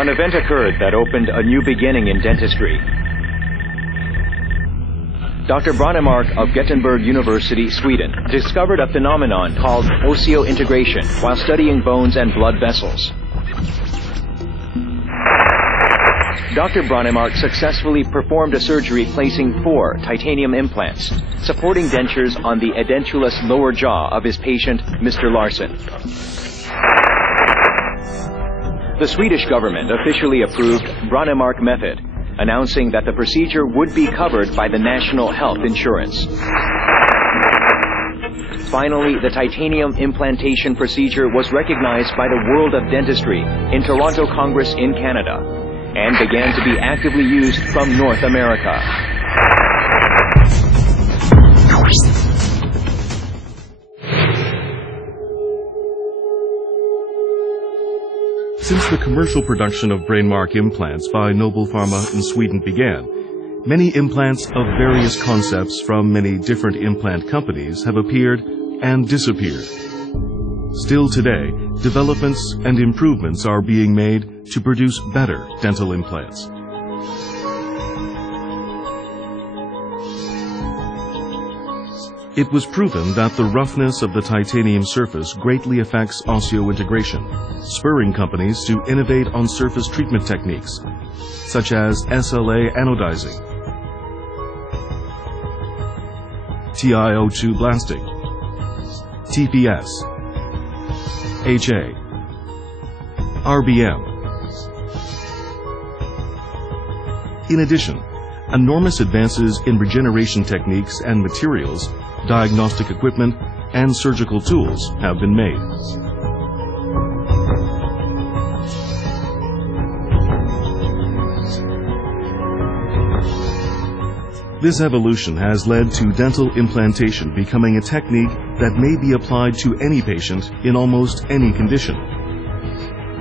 An event occurred that opened a new beginning in dentistry. Dr. Brånemark of Gothenburg University, Sweden, discovered a phenomenon called osseointegration while studying bones and blood vessels. Dr. Brånemark successfully performed a surgery placing 4 titanium implants, supporting dentures on the edentulous lower jaw of his patient, Mr. Larsen. The Swedish government officially approved Brånemark method, announcing that the procedure would be covered by the National Health Insurance. Finally, the titanium implantation procedure was recognized by the World of Dentistry in Toronto Congress in Canada, and began to be actively used from North America. Since the commercial production of Brånemark implants by Nobel Pharma in Sweden began, many implants of various concepts from many different implant companies have appeared and disappeared. Still today, developments and improvements are being made to produce better dental implants. It was proven that the roughness of the titanium surface greatly affects osseointegration, spurring companies to innovate on surface treatment techniques, such as SLA anodizing, TiO2 blasting, TPS, HA, RBM. In addition, enormous advances in regeneration techniques and materials, diagnostic equipment, and surgical tools have been made. This evolution has led to dental implantation becoming a technique that may be applied to any patient in almost any condition.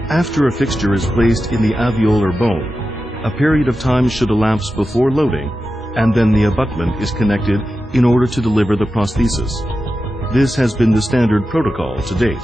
After a fixture is placed in the alveolar bone, a period of time should elapse before loading, and then the abutment is connected in order to deliver the prosthesis. This has been the standard protocol to date.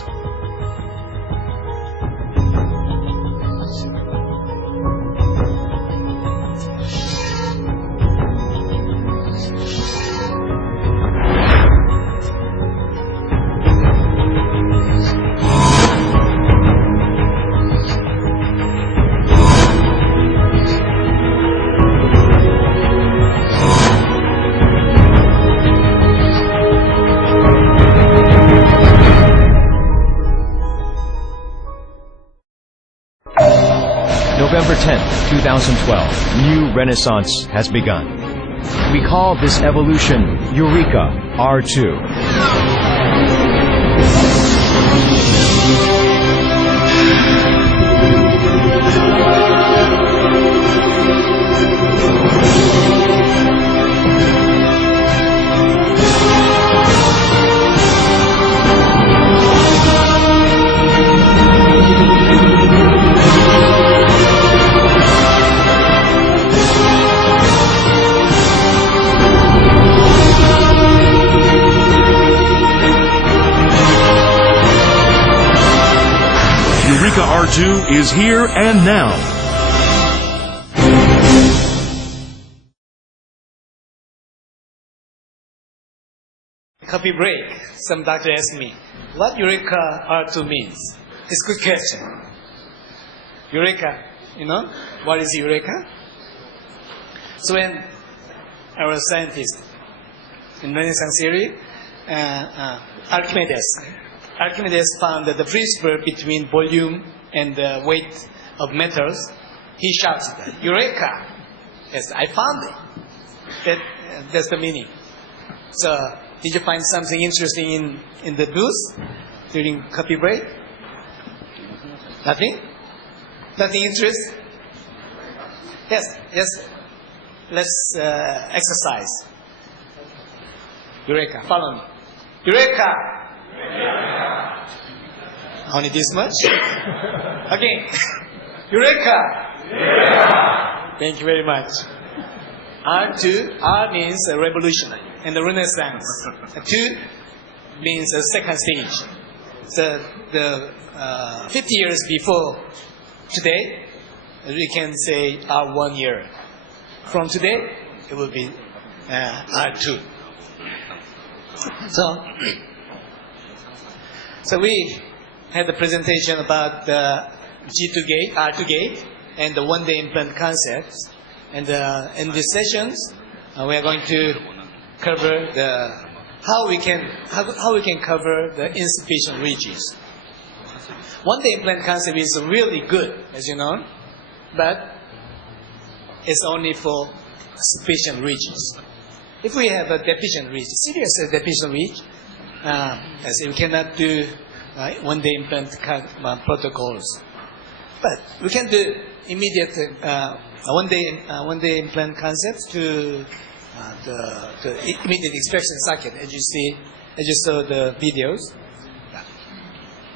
November 10th, 2012, new renaissance has begun. We call this evolution Eureka R2. Eureka R2 is here and now. Coffee break. Some doctor asked me, what Eureka R2 means? It's a good question. Eureka, you know, what is Eureka? So when I was a scientist in Renaissance theory, Archimedes found that the principle between volume and the weight of metals. He shouts, Eureka! Yes, I found it. That's the meaning. So, did you find something interesting in the booth during coffee break? Nothing? Nothing interesting? Yes, yes. Let's exercise. Eureka, follow me. Eureka! Eureka! Only this much? Again. Eureka! Eureka! Thank you very much. R2, R means revolutionary, and the Renaissance. 2 means a second stage. So the 50 years before today, we can say R1 year. From today, it will be R2. So we had a presentation about the G2 gate, R2 gate, and the one-day implant concepts. And in these sessions, we are going to cover how we can cover the insufficient ridges. One-day implant concept is really good, as you know, but it's only for sufficient ridges. If we have a deficient ridge, serious deficient ridge, as we cannot do one-day implant protocols. But we can do immediate one-day implant concepts to the immediate extraction socket, as you saw the videos.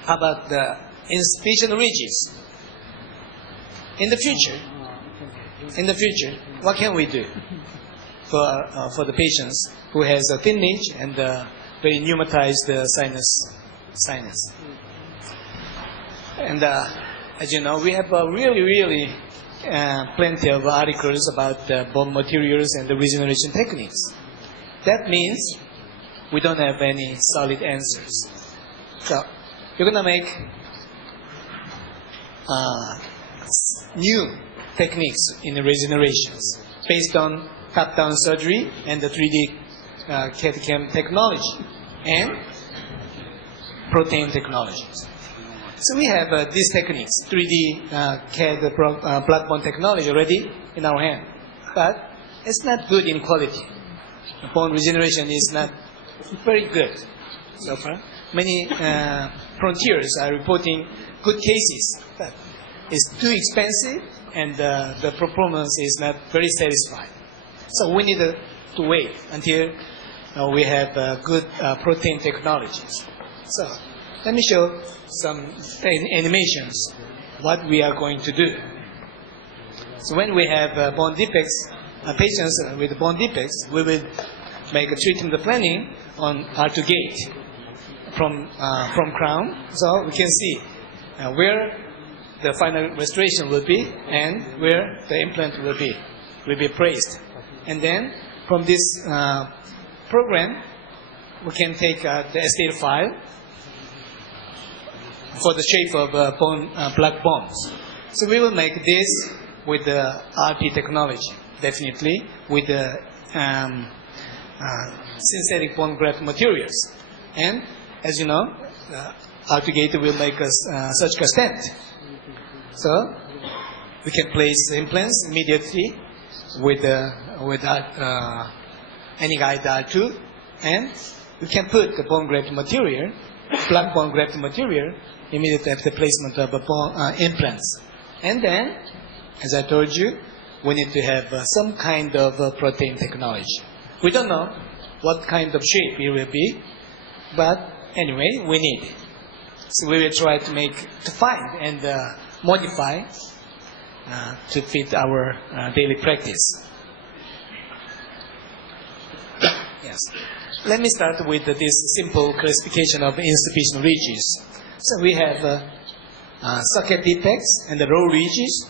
How about the insufficient ridges? In the future, what can we do for the patients who has a thin ridge and very pneumatized sinus? And as you know, we have really plenty of articles about bone materials and the regeneration techniques. That means we don't have any solid answers. So we're going to make new techniques in the regenerations based on top-down surgery and the 3D CAD/CAM technology and protein technologies. So we have these techniques, 3D CAD blood-bone technology already in our hand, but it's not good in quality. Bone regeneration is not very good so far. Many frontiers are reporting good cases, but it's too expensive and the performance is not very satisfied. So we need to wait until we have good protein technologies. So let me show some animations, what we are going to do. So when we have bone defects, patients with bone defects, we will make a treatment planning on R2 gate from crown. So we can see where the final restoration will be and where the implant will be placed. And then from this program, we can take the STL file for the shape of black bones. So we will make this with the RP technology, definitely, with the synthetic bone graft materials. And as you know, RP gate will make us surgical stent. So we can place implants immediately with any guide R2, and we can put the bone graft material, black bone graft material, immediately after placement of bone implants. And then, as I told you, we need to have some kind of protein technology. We don't know what kind of shape it will be, but anyway, we need it. So we will try to find and modify to fit our daily practice. Yes. Let me start with this simple classification of insufficient ridges. So we have socket defects and the low ridges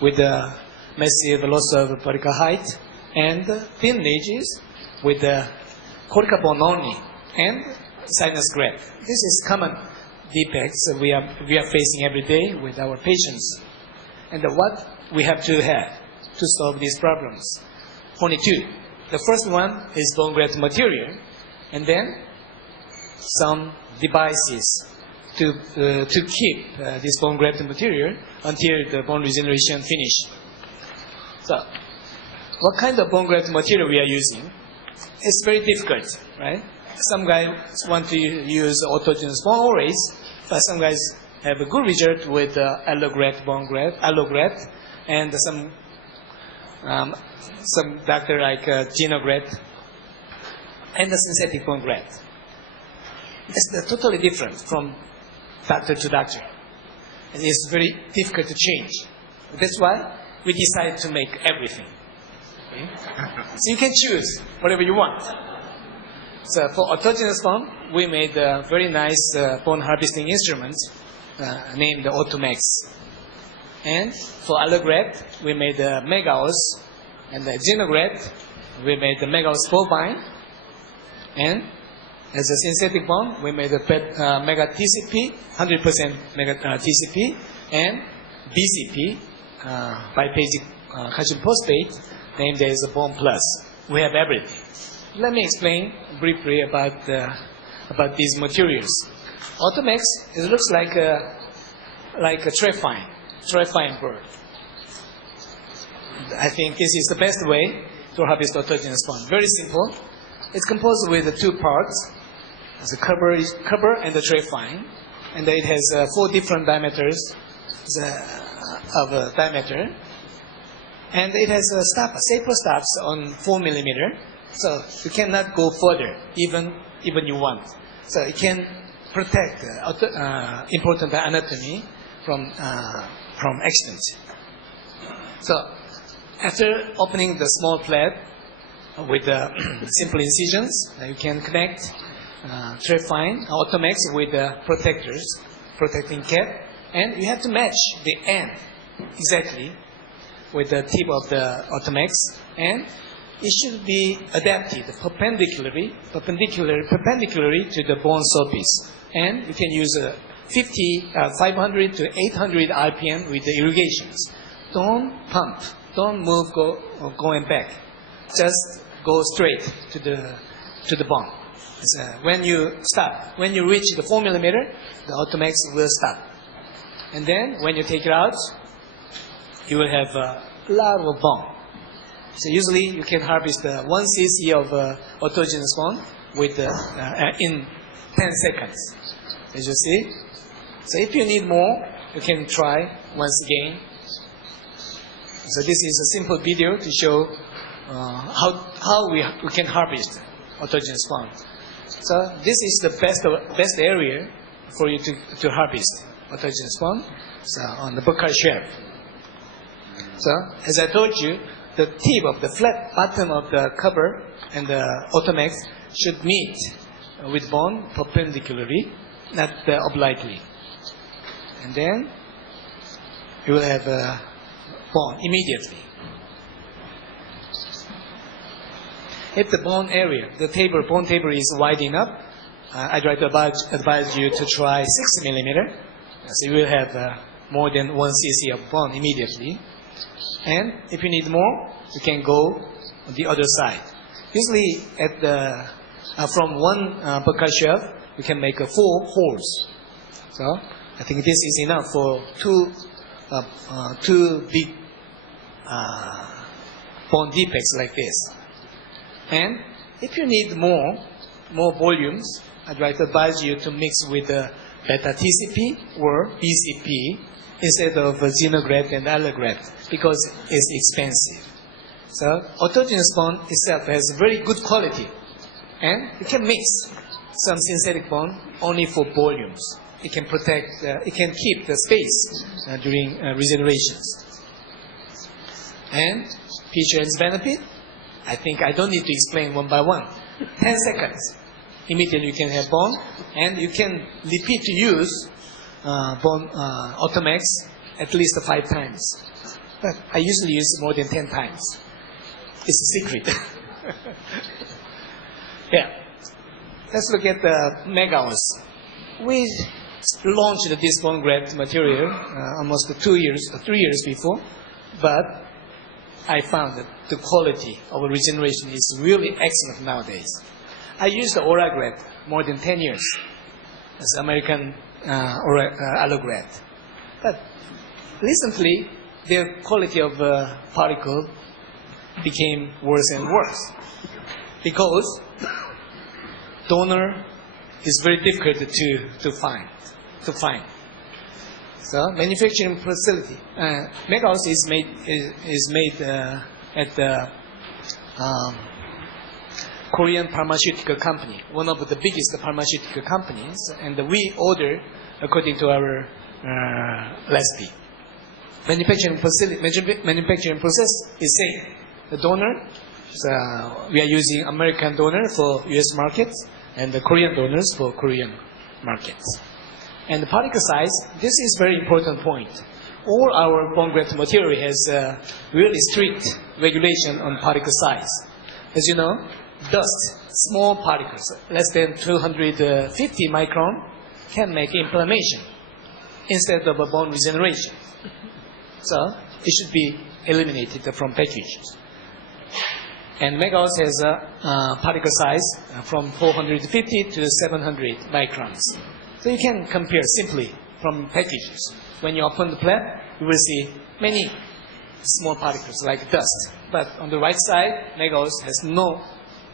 with the massive loss of vertical height, and thin ridges with the cortical bone only and sinus graft. This is common defects we are facing every day with our patients. And what we have to solve these problems? Only two. The first one is bone graft material, and then some devices to keep this bone graft material until the bone regeneration finish. So, what kind of bone graft material we are using? It's very difficult, right? Some guys want to use autogenous bone always, but some guys have a good result with allograft bone graft, and some doctor like xenograft and the synthetic bone graft. It's totally different from doctor to doctor, and it's very difficult to change. That's why we decided to make everything. Okay? So you can choose whatever you want. So for autogenous bone, we made a very nice bone harvesting instrument named the Automax. And for allograft, we made the Megaos, and the xenograft, we made the Megaos bovine. And as a synthetic bond, we made the Mega TCP, 100% Mega TCP, and BCP, biphasic calcium phosphate, named as Bond Plus. We have everything. Let me explain briefly about these materials. Automax, it looks like a trephine bird. I think this is the best way to harvest autogenous bond. Very simple. It's composed with two parts. The cover and the trephine, and it has 4 different diameters of diameter, and it has staple stops on 4 millimeter, so you cannot go further even you want. So it can protect important anatomy from accident. So after opening the small flap with simple incisions, you can connect trephine Automax with protecting cap, and you have to match the end exactly with the tip of the Automax, and it should be adapted perpendicularly to the bone surface. And you can use 500 to 800 RPM with the irrigations. Don't pump, don't move, going back. Just go straight to the bone. When you reach the 4 millimeter, the Automax will stop. And then when you take it out, you will have a lot of bone. So usually you can harvest 1 cc of autogenous bone in 10 seconds, as you see. So if you need more, you can try once again. So this is a simple video to show how we can harvest autogenous bone. So this is the best area for you to harvest autogenous bone. So on the Buckeye shelf. So as I told you, the tip of the flat bottom of the cover and the Automax should meet with bone perpendicularly, not obliquely. And then you will have a bone immediately. If the bone area, bone table is wide enough, I'd like to advise you to try 6 millimeter. So you will have more than 1 cc of bone immediately. And if you need more, you can go on the other side. Usually, from one Buckeye shelf, you can make 4 holes. So I think this is enough for two big bone defects like this. And if you need more volumes, I'd like to advise you to mix with beta TCP or BCP instead of xenograft and allograft, because it's expensive. So autogenous bone itself has very good quality, and you can mix some synthetic bone only for volumes. It can protect, it can keep the space during regenerations. And feature and benefit, I think I don't need to explain one by one. 10 seconds. Immediately you can have bone, and you can repeat to use bone Automax at least 5 times. But I usually use more than 10 times. It's a secret. Yeah. Let's look at the Megaos. We launched this bone graft material almost 3 years before, but I found that the quality of regeneration is really excellent nowadays. I used the Oragraft more than 10 years as American allograft. But recently, the quality of particle became worse and worse because donor is very difficult to find. So manufacturing facility, Megaos is made at the Korean pharmaceutical company, one of the biggest pharmaceutical companies, and we order according to our recipe. Manufacturing process is same. The donor, we are using American donor for US markets and the Korean donors for Korean markets. And the particle size, this is very important point. all our bone graft material has really strict regulation on particle size. As you know, dust, small particles, less than 250 micron, can make inflammation instead of a bone regeneration. So it should be eliminated from packages. And Megaos has a particle size from 450 to 700 microns. So you can compare simply from packages. When you open the flap, you will see many small particles like dust. But on the right side, Megaos has no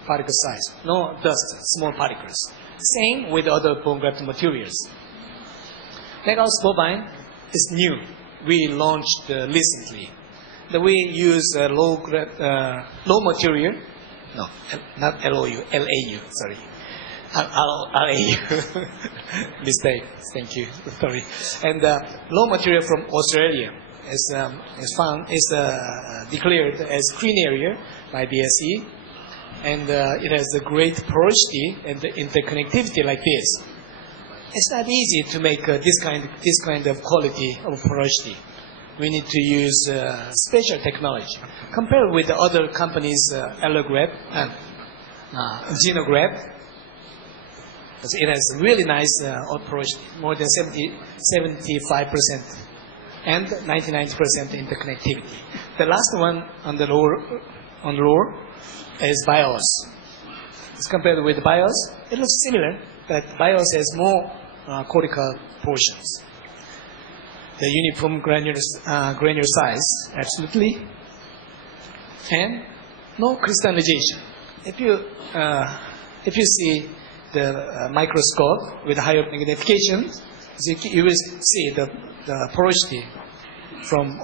particle size, no dust, small particles. Same with other bone graft materials. Megaos bovine is new. We launched recently. We use low material, no, not LOU, LAU, sorry. RAU. Mistake, thank you, sorry. And low material from Australia is declared as clean area by BSE, and it has a great porosity and interconnectivity like this. It's not easy to make this kind of quality of porosity. We need to use special technology. Compared with the other companies' allograft and xenograft, it has really nice porosity, more than 75% and 99% interconnectivity. The last one on the lower is BIOS. As compared with BIOS, it looks similar, but BIOS has more cortical portions. The uniform granular size, absolutely, and no crystallization. If you see the microscope with higher magnification, you will see the porosity from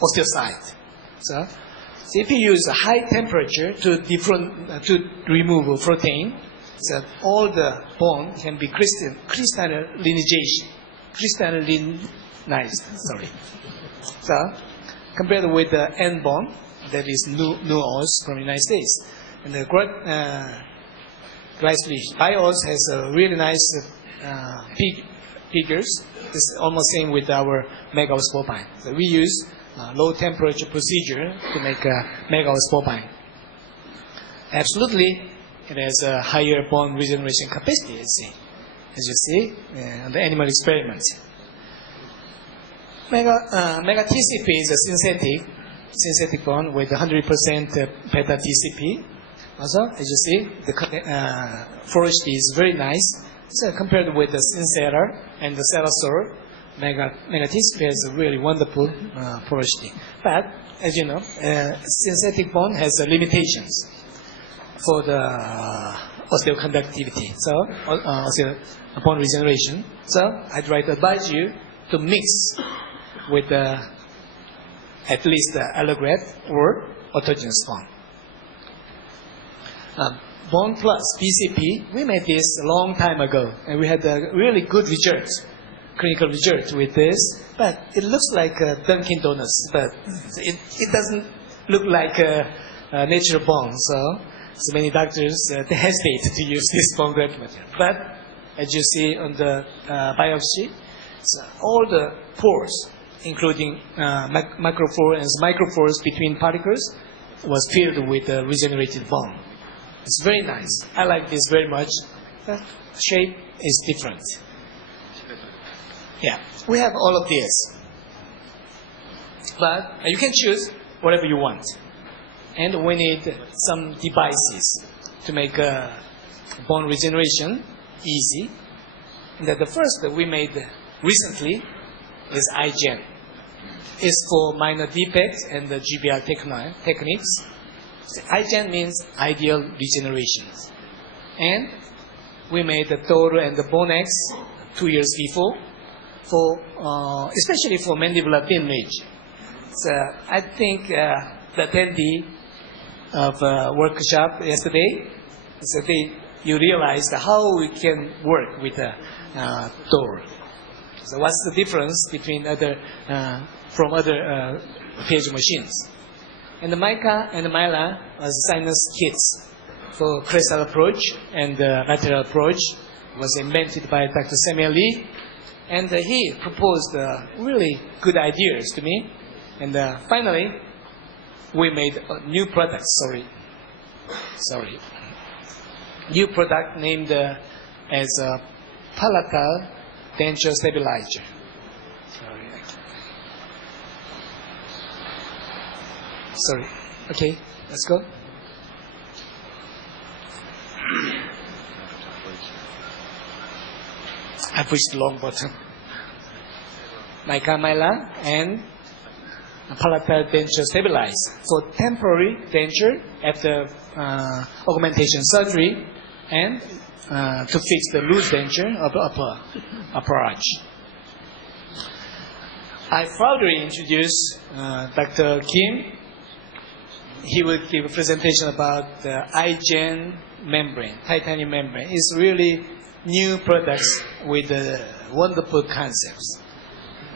osteocyte. So if you use a high temperature to remove protein, so all the bone can be crystallized. Sorry. So compared with the N bone, that is NUOS from the United States, and the BIOS has a really nice figures. It's almost same with our Megaos bovine. So we use low temperature procedure to make Megaos bovine. Absolutely, it has a higher bone regeneration capacity, as you see on the animal experiments. Mega TCP is a synthetic bone with 100% beta TCP. Also, as you see, the porosity is very nice. So compared with the Syncera and the Celasor, Mega TCP has a really wonderful porosity. But as you know, synthetic bone has limitations for the osteoconductivity, so bone regeneration. So I'd like to advise you to mix with at least allograft or autogenous bone. Bone plus BCP, we made this a long time ago, and we had a really good clinical result with this. But it looks like Dunkin' Donuts, but it doesn't look like a natural bone. So many doctors they hesitate to use this bone graft material. But as you see on the biopsy, so all the pores, including macropores and micropores between particles, was filled with regenerated bone. It's very nice. I like this very much. The shape is different. Yeah, we have all of this. But you can choose whatever you want. And we need some devices to make bone regeneration easy. And the first that we made recently is iGen. It's for minor defects and the GBR techniques. So iGen means ideal regeneration. And we made the Toru and the BoneX 2 years before, especially for mandibular thin ridge. So I think the attendee of workshop yesterday, so you realized how we can work with Toru. So what's the difference between from other page machines? And the Mica and the Myla was sinus kits for crestal approach and lateral approach. Was invented by Dr. Samuel Lee And he proposed really good ideas to me. And finally, we made a new product. Sorry. New product named as a palatal denture stabilizer. Sorry. Okay, let's go. I pushed the wrong button. Mica Mylan and palatal denture stabilizer for temporary denture after augmentation surgery and to fix the loose denture of the upper arch. I proudly introduce Dr. Kim. He would give a presentation about the iGen membrane, titanium membrane. It's really new products with wonderful concepts.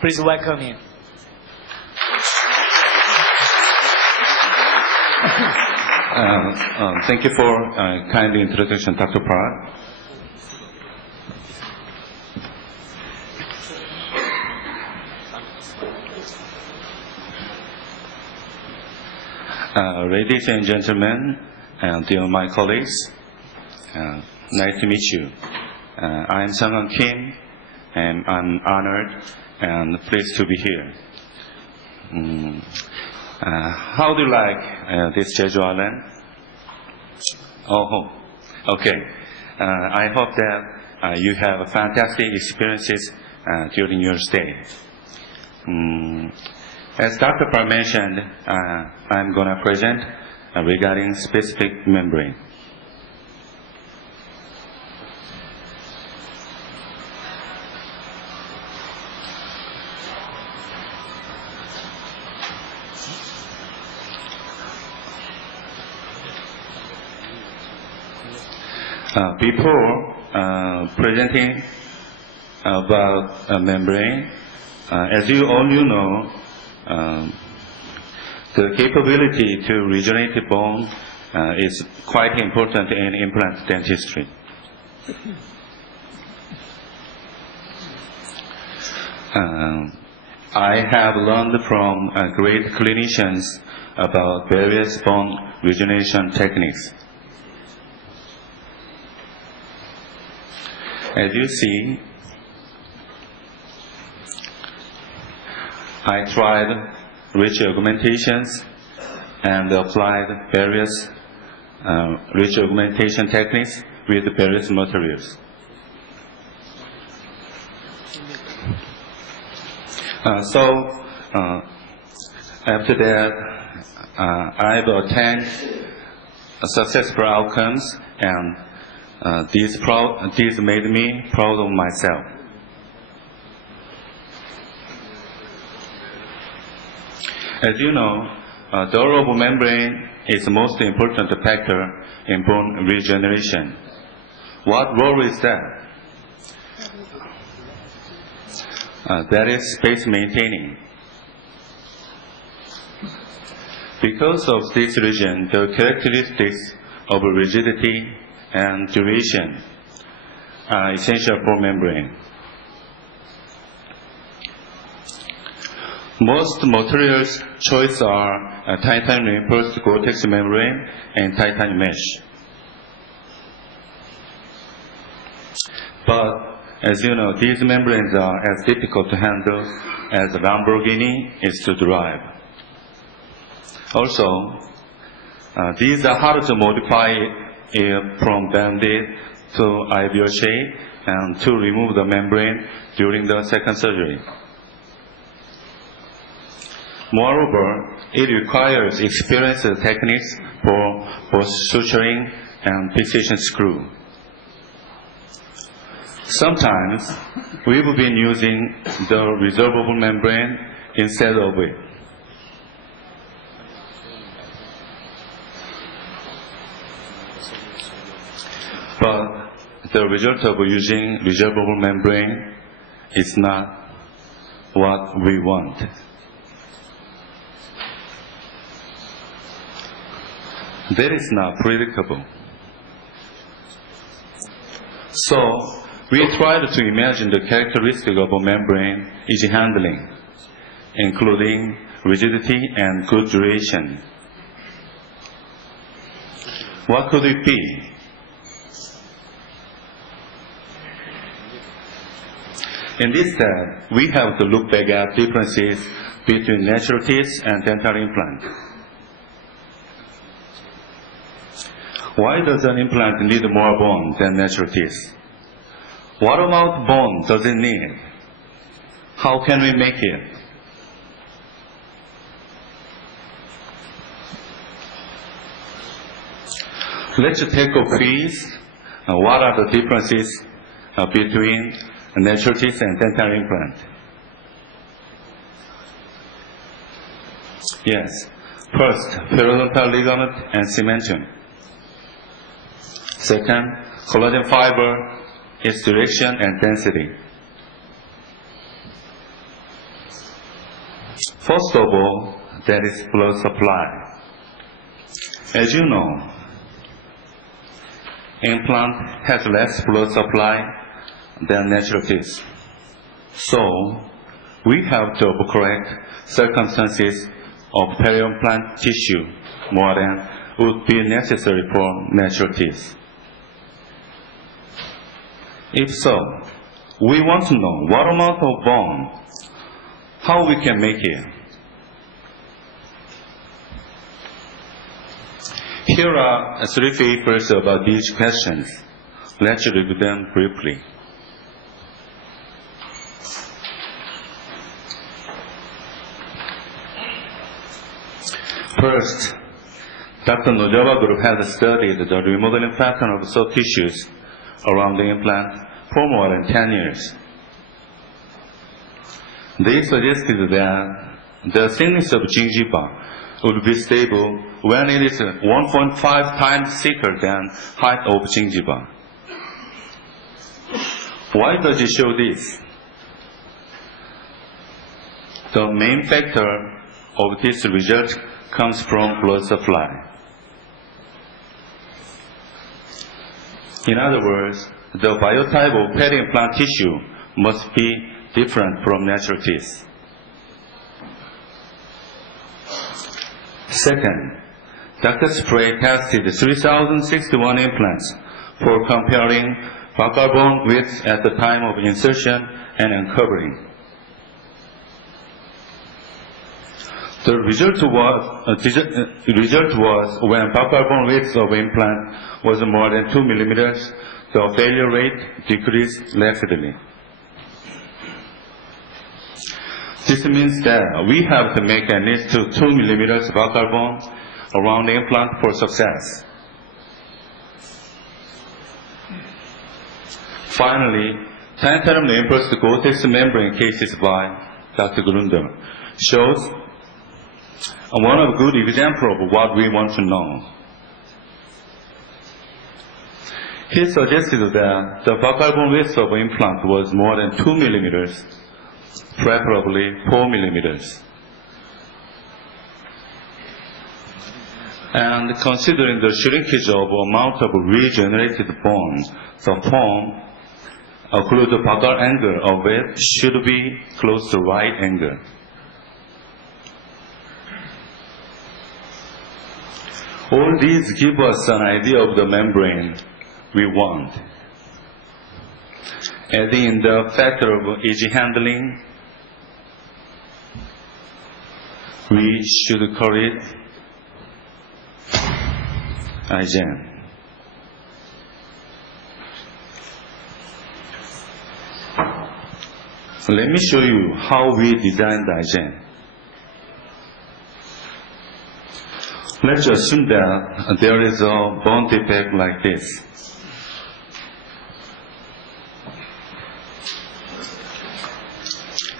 Please welcome him. Thank you for kind introduction, Dr. Park. Ladies and gentlemen, and dear my colleagues, nice to meet you. I'm Sang-Eun Kim, and I'm honored and pleased to be here. How do you like this Jeju Island? Oh, okay. I hope that you have fantastic experiences during your stay. As Dr. Park mentioned, I'm going to present regarding specific membrane. Before presenting about a membrane, as you all know, the capability to regenerate the bone is quite important in implant dentistry. I have learned from great clinicians about various bone regeneration techniques. As you see, I tried ridge augmentations and applied various ridge augmentation techniques with various materials. After that, I've attained successful outcomes, and these made me proud of myself. As you know, durable membrane is the most important factor in bone regeneration. What role is that? That is space maintaining. Because of this region, the characteristics of rigidity and duration are essential for membrane. Most materials choice are titanium reinforced Gore-Tex membrane and titanium mesh. But as you know, these membranes are as difficult to handle as a Lamborghini is to drive. Also, these are hard to modify from banded to ideal shape and to remove the membrane during the second surgery. Moreover, it requires experienced techniques for both suturing and fixation screw. Sometimes we've been using the resorbable membrane instead of it. But the result of using resorbable membrane is not what we want. That is not predictable. So, we tried to imagine the characteristic of a membrane easy handling, including rigidity and good duration. What could it be? In this step, we have to look back at differences between natural teeth and dental implant. Why does an implant need more bone than natural teeth? What amount of bone does it need? How can we make it? Let's take a quiz. What are the differences between natural teeth and dental implant? Yes. First, periodontal ligament and cementum. Second, collagen fiber, its direction and density. First of all, that is blood supply. As you know, implant has less blood supply than natural teeth. So, we have to correct circumstances of peri-implant tissue more than would be necessary for natural teeth. If so, we want to know what amount of bone, how we can make it. Here are 3 papers about these questions. Let's review them briefly. First, Dr. Nojawa group has studied the remodeling pattern of soft tissues around the implant for more than 10 years. They suggested that the thickness of gingiva would be stable when it is 1.5 times thicker than height of gingiva. Why does it show this? The main factor of this result comes from blood supply. In other words, the biotype of peri-implant tissue must be different from natural teeth. Second, Dr. Spray tested 3,061 implants for comparing buccal bone width at the time of insertion and uncovering. The result was when buccal bone width of implant was more than 2 millimeters, the failure rate decreased rapidly. This means that we have to make at least 2 millimeters buccal bone around the implant for success. Finally, titanium reinforced Gore-Tex membrane cases by Dr. Grunder shows one of good example of what we want to know. He suggested that the buccal bone width of implant was more than 2 millimeters, preferably 4 millimeters. And considering the shrinkage of amount of regenerated bone, the form occluded buccal angle of it should be close to right angle. All these give us an idea of the membrane we want. Adding in the factor of easy handling, we should call it iGen. Let me show you how we designed iGen. Let's assume that there is a bone defect like this.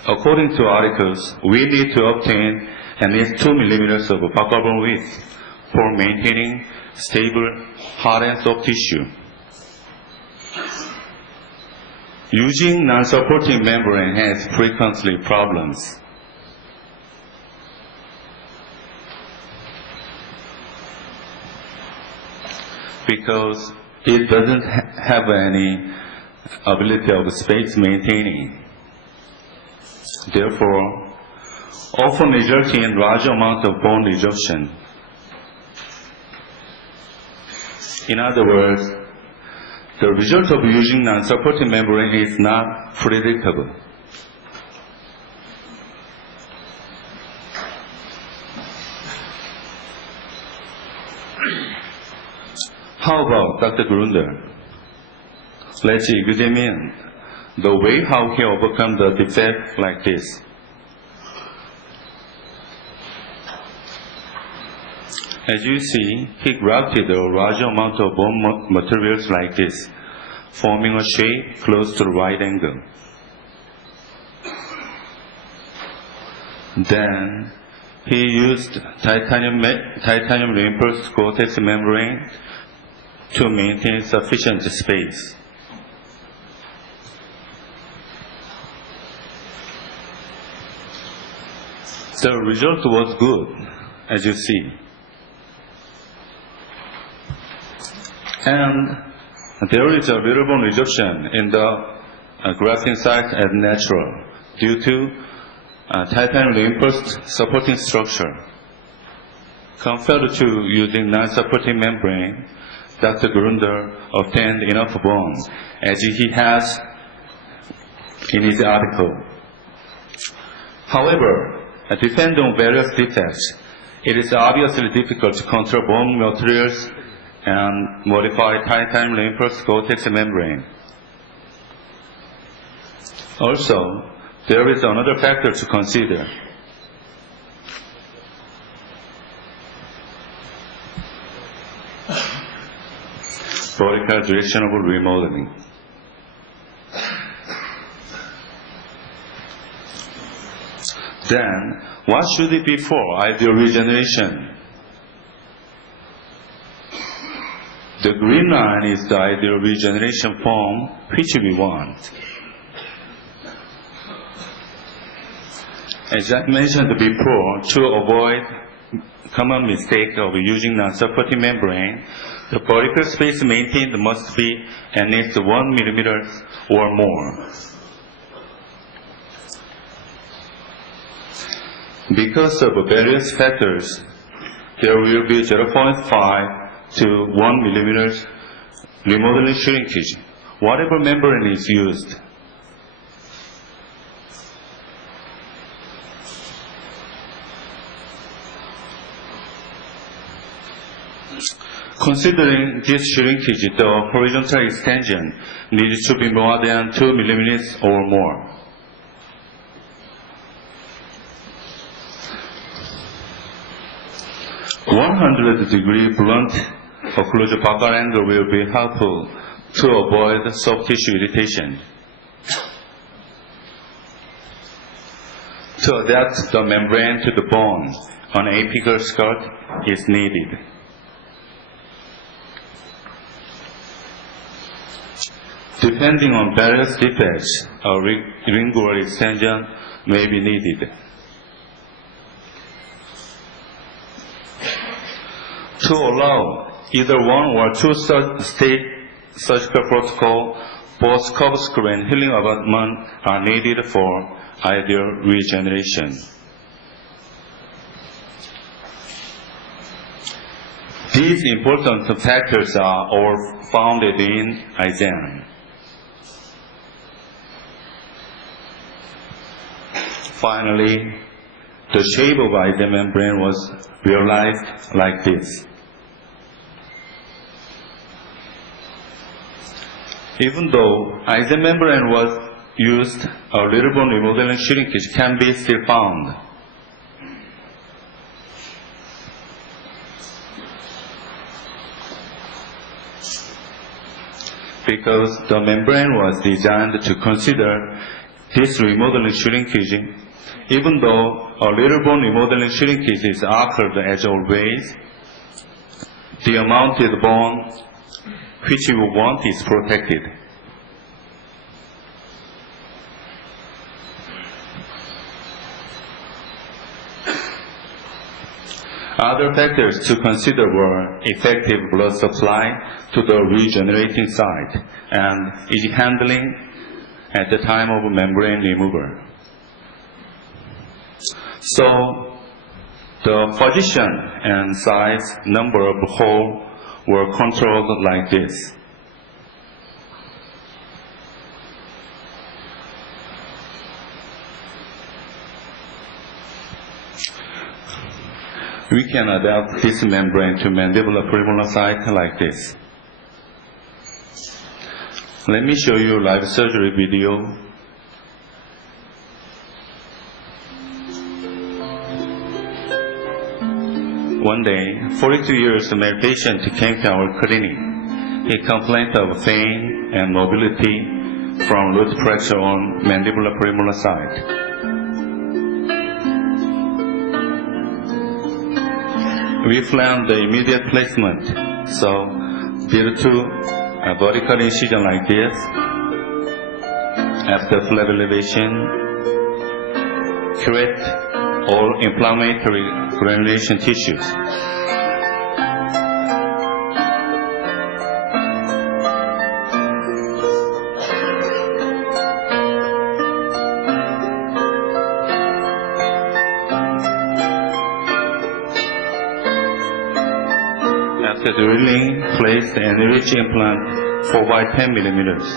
According to articles, we need to obtain at least 2 millimeters of buccal bone width for maintaining stable hard and soft tissue. Using non-supporting membrane has frequently problems. Because it doesn't have any ability of space maintaining. Therefore, often resulting in large amount of bone resorption. In other words, the result of using non-supporting membrane is not predictable. How about Dr. Grunder? Let's examine the way how he overcome the defect like this. As you see, he grafted a large amount of bone materials like this, forming a shape close to the right angle. Then, he used titanium reinforced Gore-Tex membrane to maintain sufficient space. The result was good, as you see. And there is a little bone resorption in the grafting site as natural due to titanium reinforced supporting structure. Compared to using non-supporting membrane, Dr. Grunder obtained enough bone, as he has in his article. However, depending on various defects, it is obviously difficult to control bone materials and modify titanium reinforced Gore-Tex membrane. Also, there is another factor to consider. Vertical directional remodeling. Then, what should it be for ideal regeneration? The green line is the ideal regeneration form which we want. As I mentioned before, to avoid common mistake of using non-supporting membrane, the vertical space maintained must be at least 1 millimeter or more. Because of various factors, there will be 0.5 to 1 millimeter remodeling shrinkage, whatever membrane is used. Considering this shrinkage, the horizontal extension needs to be more than 2 millimeters or more. A 100-degree blunt occlusion buccal angle will be helpful to avoid soft tissue irritation. To adapt the membrane to the bone, an apical skirt is needed. Depending on various defects, a lingual extension may be needed. To allow either one or two-stage surgical protocol, both curved screw and healing abutment are needed for ideal regeneration. These important factors are all found in ISEM. Finally, the shape of ISEM membrane was realized like this. Even though ISEM membrane was used, a little bone remodeling shrinkage can be still found. Because the membrane was designed to consider this remodeling shrinkage, even though a little bone remodeling shrinkage is occurred as always, the amounted bone which you want is protected. Other factors to consider were effective blood supply to the regenerating site and easy handling at the time of membrane removal. So, the position and size, number of holes were controlled like this. We can adapt this membrane to mandibular premolar site like this. Let me show you live surgery video. One day, 42 years old male patient came to our clinic. He complained of pain and mobility from root fracture on mandibular premolar site. We planned the immediate placement, so did two vertical incision like this. After flap elevation, curate all inflammatory granulation tissues. After drilling, place the enriched implant 4 by 10 millimeters.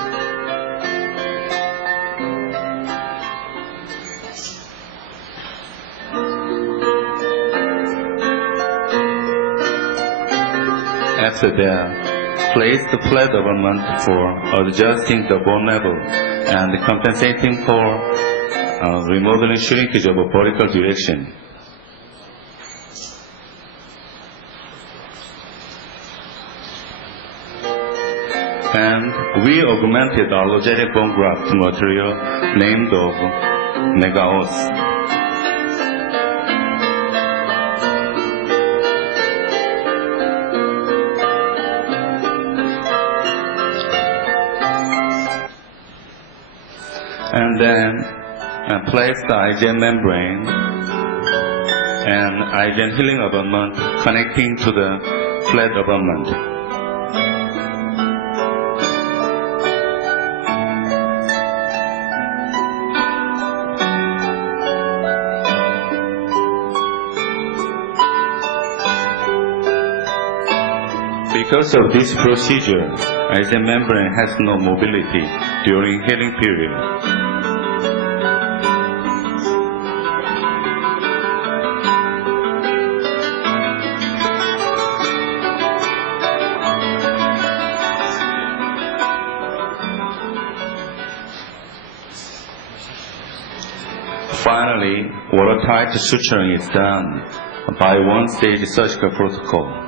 After that, place the flat abutment for adjusting the bone level and compensating for remodeling shrinkage of a vertical direction. And we augmented allogeneic bone graft material named of Megaos. And then place the IgM membrane and IgM healing abutment connecting to the flat abutment. Because of this procedure, IgM membrane has no mobility during healing period. Finally, watertight suturing is done by one-stage surgical protocol.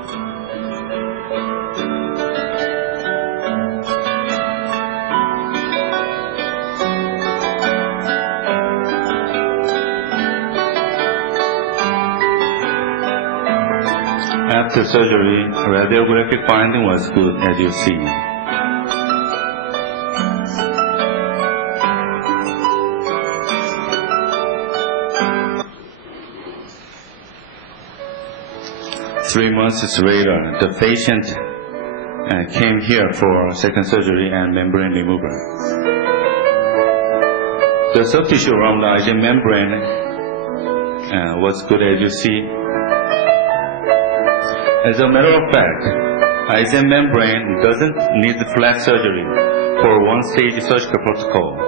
After surgery, radiographic finding was good, as you see. Three months later, the patient came here for second surgery and membrane removal. The soft tissue around the IgM membrane was good, as you see. As a matter of fact, IgM membrane doesn't need flap surgery for one-stage surgical protocol.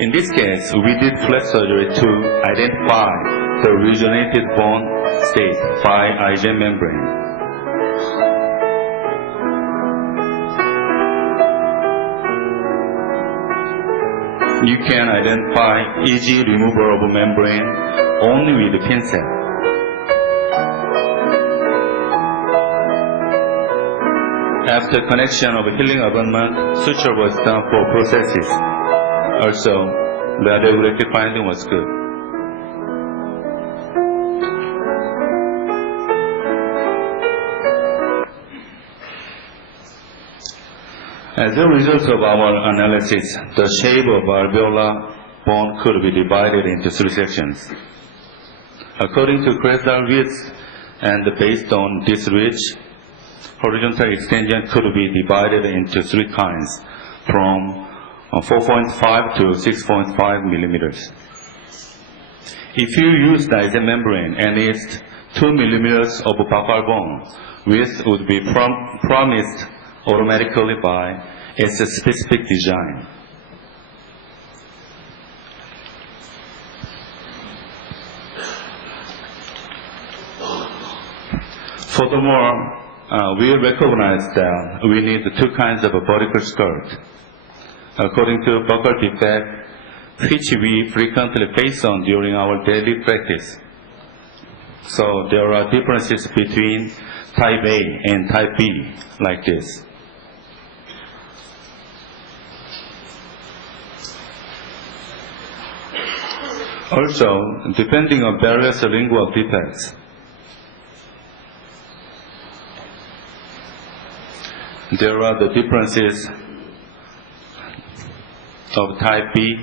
In this case, we did flap surgery to identify the regenerated bone state by IgM membrane. You can identify easy removal of membrane only with a pincet. After connection of healing abutment, suture was done for prosthesis. Also, the radiographic finding was good. As a result of our analysis, the shape of alveolar bone could be divided into three sections. According to crestal width and based on this ridge, horizontal extension could be divided into three kinds, from 4.5 to 6.5 millimeters. If you use the ISM membrane and it's 2 millimeters of buccal bone, width would be promised automatically by its specific design. Furthermore, we recognize that we need two kinds of a vertical skirt. According to buccal defect, which we frequently face on during our daily practice. So there are differences between type A and type B, like this. Also, depending on various lingual defects, there are the differences of type B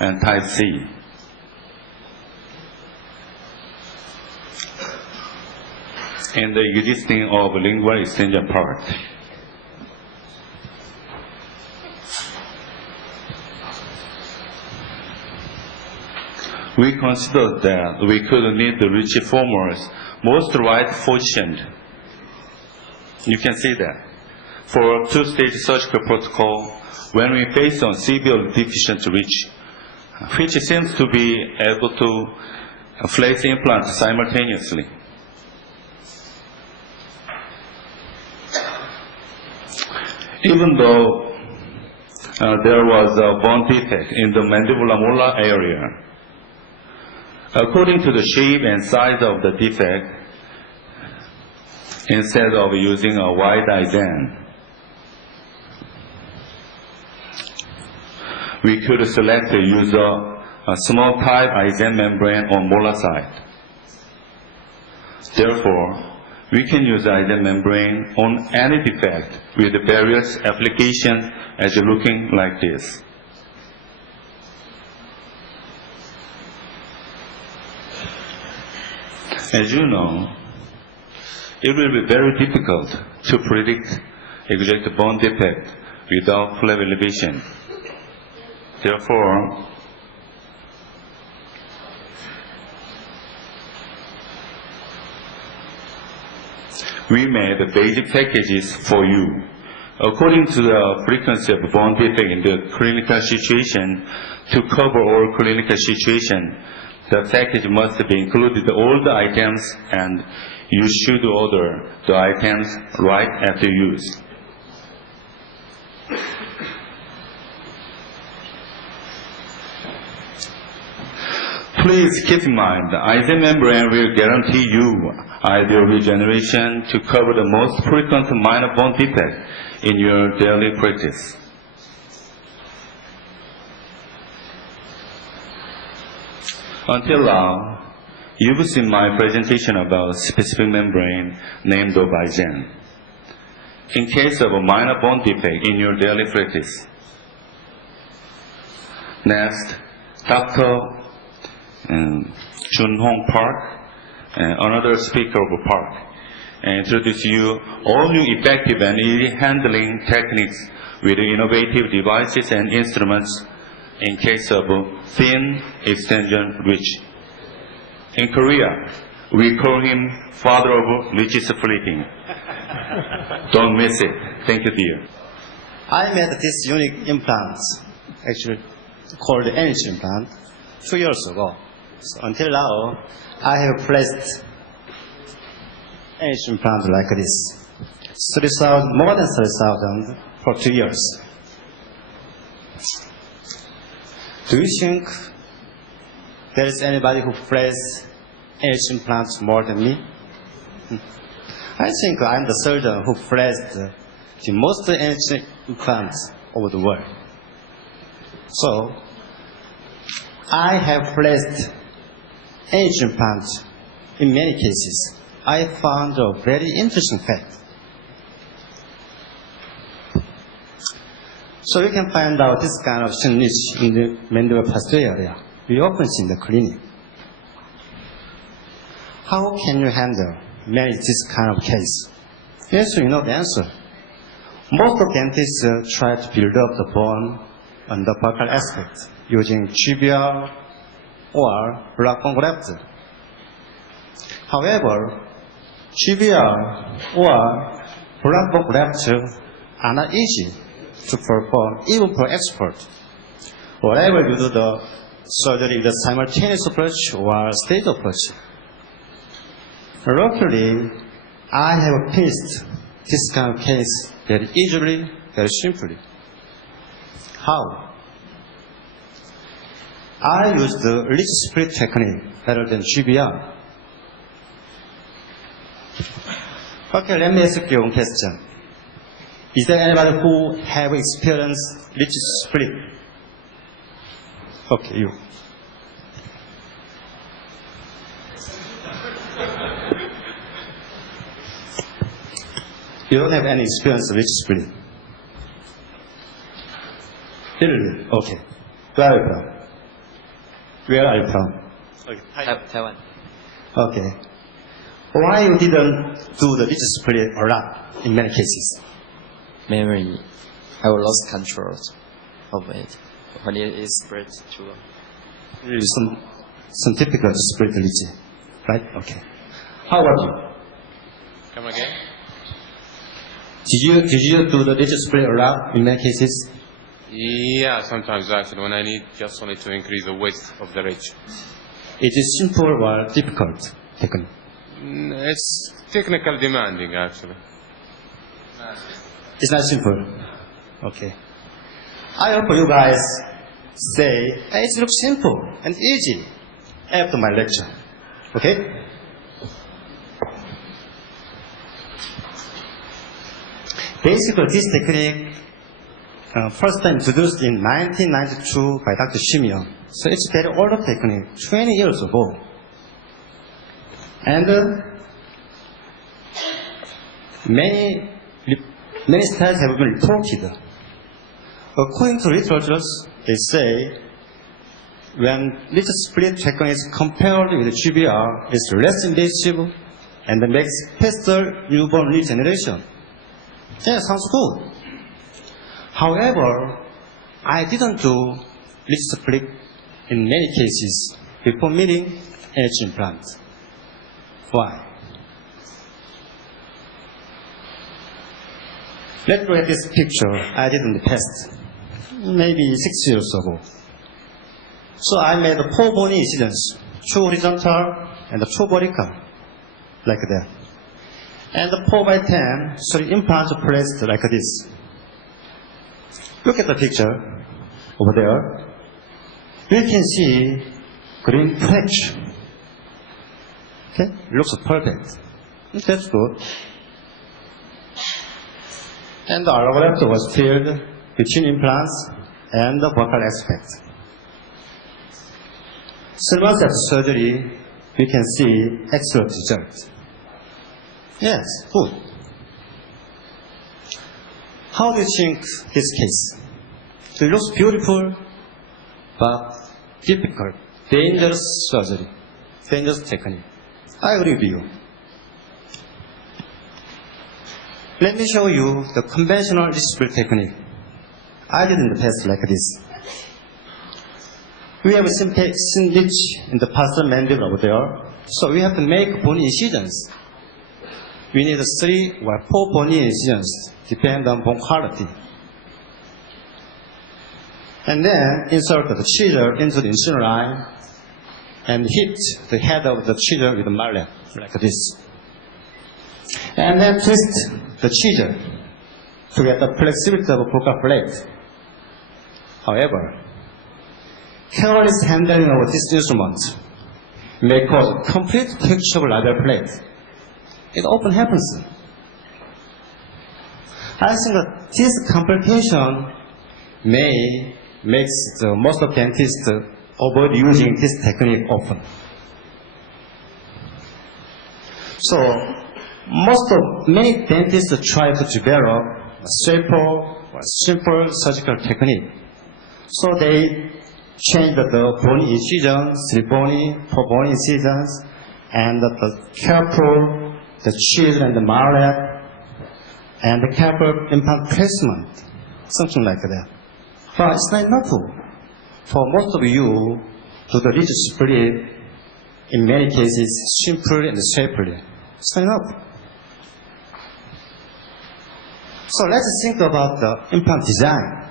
and type C. And the existing of lingual extension part. We considered that we could need the ridge formers most right positioned. You can see that. For a two-stage surgical protocol, when we face on severe deficient ridge, which seems to be able to place implants simultaneously. Even though there was a bone defect in the mandibular molar area, according to the shape and size of the defect, instead of using a wide ISM, we could select to use a small type ISM membrane on molar side. Therefore, we can use ISM membrane on any defect with various applications as looking like this. As you know, it will be very difficult to predict exact bone defect without flap elevation. Therefore, we made basic packages for you. According to the frequency of bone defect in the clinical situation, to cover all clinical situation, the package must be included all the items, and you should order the items right after use. Please keep in mind, the ISM membrane will guarantee you ideal regeneration to cover the most frequent minor bone defect in your daily practice. Until now, you've seen my presentation about specific membrane named ISM. In case of a minor bone defect in your daily practice. Next, Dr. Jun-Hong Park, another speaker of Park, introduce you all new effective and easy handling techniques with innovative devices and instruments in case of thin extension ridge. In Korea, we call him father of ridge splitting. Don't miss it. Thank you, dear. I made this unique implant, actually called NH implant, 2 years ago. So until now, I have placed NH implant like this. 3,000, more than 3,000 for 2 years. Do you think there is anybody who placed NH implants more than me? I think I'm the surgeon who placed the most NH implants over the world. So, I have placed NH implants in many cases. I found a very interesting fact. So you can find out this kind of niche in the mandibular posterior area. We often see in the clinic. how can you handle manage this kind of case? Yes, you know the answer. Most of dentists try to build up the bone on the buccal aspect using GBR or block bone graft. However, GBR or block bone grafts are not easy to perform even for expert. Whatever you do the surgery with a simultaneous approach or stage approach. Luckily, I have faced this kind of case very easily, very simply. How? I use the ridge split technique rather than GBR. Okay, let me ask you one question. Is there anybody who have experienced ridge split? Okay, you. You don't have any experience with split. Really? Okay. Where are you from? Where are you from? Okay. Taiwan. Okay. Why you didn't do the ridge split a lot in many cases? Memory. I lost control of it when it is spread too long. Really some typical split ridge, right? Okay. How about you? Come again? Did you do the ridge split a lot in many cases? Yeah, sometimes actually when I need just only to increase the width of the ridge. It is simple or difficult technique? It's technical demanding actually. It's not simple. Okay. I hope you guys say, hey, it looks simple and easy after my lecture. Okay? Basically, this technique first time introduced in 1992 by Dr. Shimion. So it's very old technique, 20 years ago. And many studies have been reported. According to researchers, they say when ridge split technique is compared with GBR, it's less invasive and makes faster newborn regeneration. Yeah, sounds good. However, I didn't do ridge split in many cases before meeting NH implant. Why? Let's look at this picture I did in the past, maybe 6 years ago. So I made 4 bony incisions, 2 horizontal and 2 vertical, like that. And 4 by 10, 3 implants placed like this. Look at the picture over there. You can see green patch. Okay, looks perfect. That's good. And the allograft was filled between implants and the buccal aspect. 3 months after surgery, we can see excellent result. Yes, good. How do you think this case? So it looks beautiful, but difficult, dangerous surgery, dangerous technique. I agree with you. Let me show you the conventional ridge split technique. I did in the past like this. We have seen ridge in the partial mandible over there, so we have to make bony incisions. We need 3 or 4 bony incisions, depending on bone quality. And then insert the chisel into the incision line and hit the head of the chisel with the mallet, like this. And then twist the chisel to get the flexibility of the buccal plate. However, careless handling of this instrument may cause complete fracture of lateral plate. It often happens. I think that this complication may make most of dentists avoid using this technique often. So, many dentists try to develop a simple surgical technique. So they change the bony incisions, 3 bony, 4 bony incisions, and careful the children and the mallet, and the careful implant placement, something like that. But it's not enough. For most of you, to the ridge split, in many cases, simply and safely. It's not enough. So let's think about the implant design.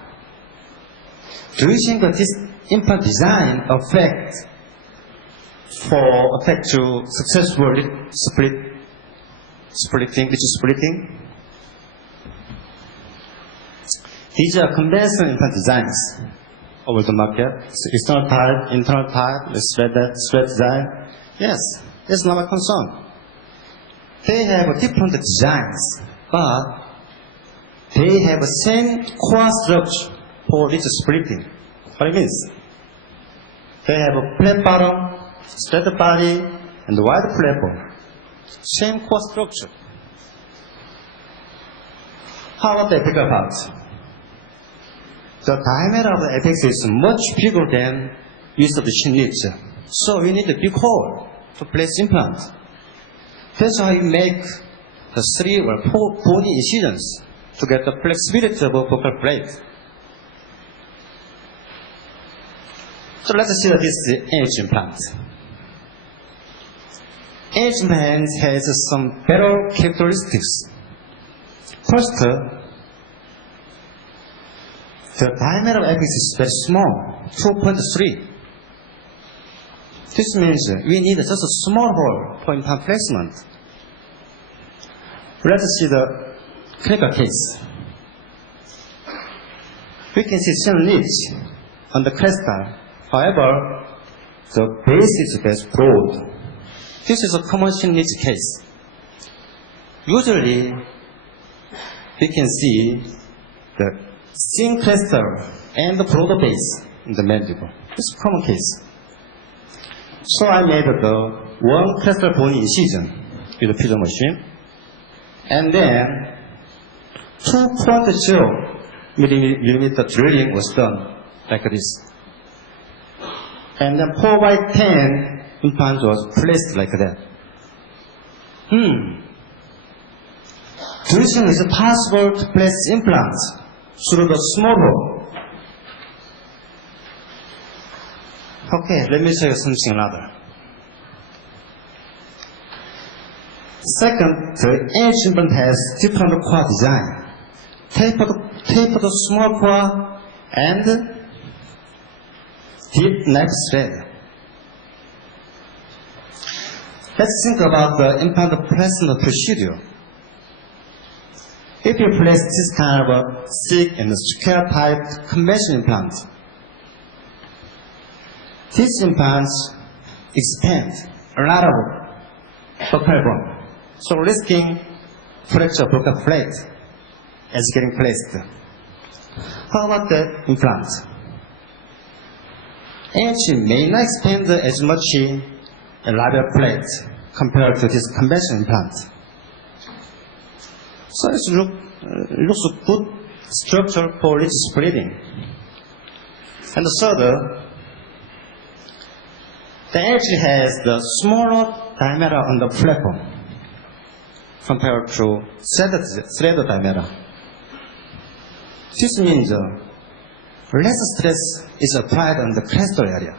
Do you think that this implant design affect to successful splitting? These are conventional implant designs over the market. So external type, internal type, the thread design. Yes, it's not a concern. They have different designs, but they have the same core structure for ridge splitting. What it means? They have a flat bottom, straight body, and wide platform. Same core structure. How about the apical part? The diameter of the apex is much bigger than width of the chin ridge. So we need a big hole to place implant. That's why we make the 3 or 4 bony incisions to get the flexibility of a focal plate. So let's see this edge implant. Edge implant has some better characteristics. First, the diameter of apex is very small, 2.3. This means we need just a small hole for implant placement. Let's see the clinical case. We can see thin ridge on the cresta. However, the base is very broad. This is a common thin ridge case. Usually, we can see the thin cresta and the broad base in the mandible. It's a common case. So I made the 1 crestal bony incision with the fusion machine, and then 2.0 millimeter drilling was done like this. And then 4x10 implant was placed like that. Do you think it's possible to place implants through the small hole? Okay, let me show you something another. Second, the edge implant has different core design. Tapered small core and deep neck thread. Let's think about the implant placement procedure. If you place this kind of a thick and square type conventional implant, these implants expand a lot of focal bone, so risking fracture of focal plate as getting placed. How about the implant? Edge may not expand as much in a labial plate compared to this conventional implant. So it looks a good structure for ridge splitting. And the third, the edge has the smaller diameter on the platform compared to thread diameter. This means less stress is applied on the crestal area.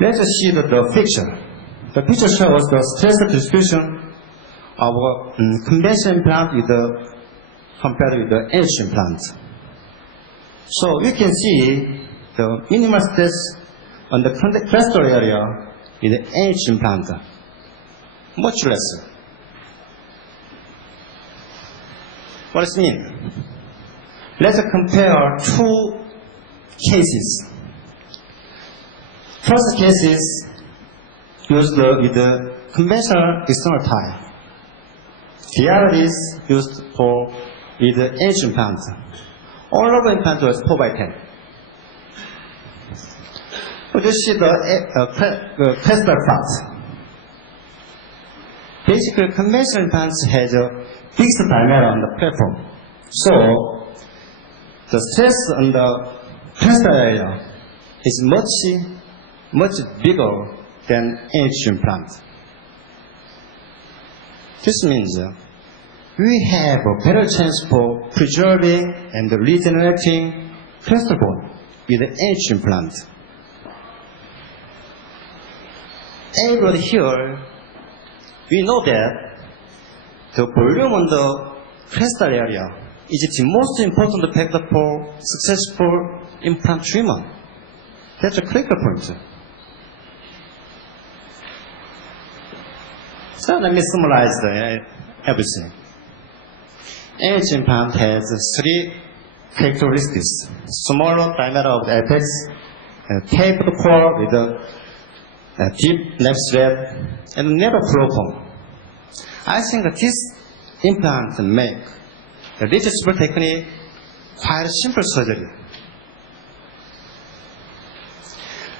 Let's see the picture. The picture shows the stress distribution of a conventional implant compared with the edge implant. So we can see the minimal stress on the crestal area with the edge implant, much less. What does it mean? Let's compare 2 cases. First case is used with the conventional external tie. The other is used with the edge implant. All of the implant was 4x10. We just see the crestal part. Basically, conventional implants has a fixed diameter on the platform. So, the stress on the crestal area is much bigger than NH implant. This means we have a better chance for preserving and regenerating crestal bone with the NH implant. And here, we know that the volume on the crestal area is the most important factor for successful implant treatment. That's a critical point. So let me summarize everything. NH implant has three characteristics: smaller diameter of the apex, tapered core with a deep left thread, and narrow profile. I think that this implant make the reachable technique quite simple surgery.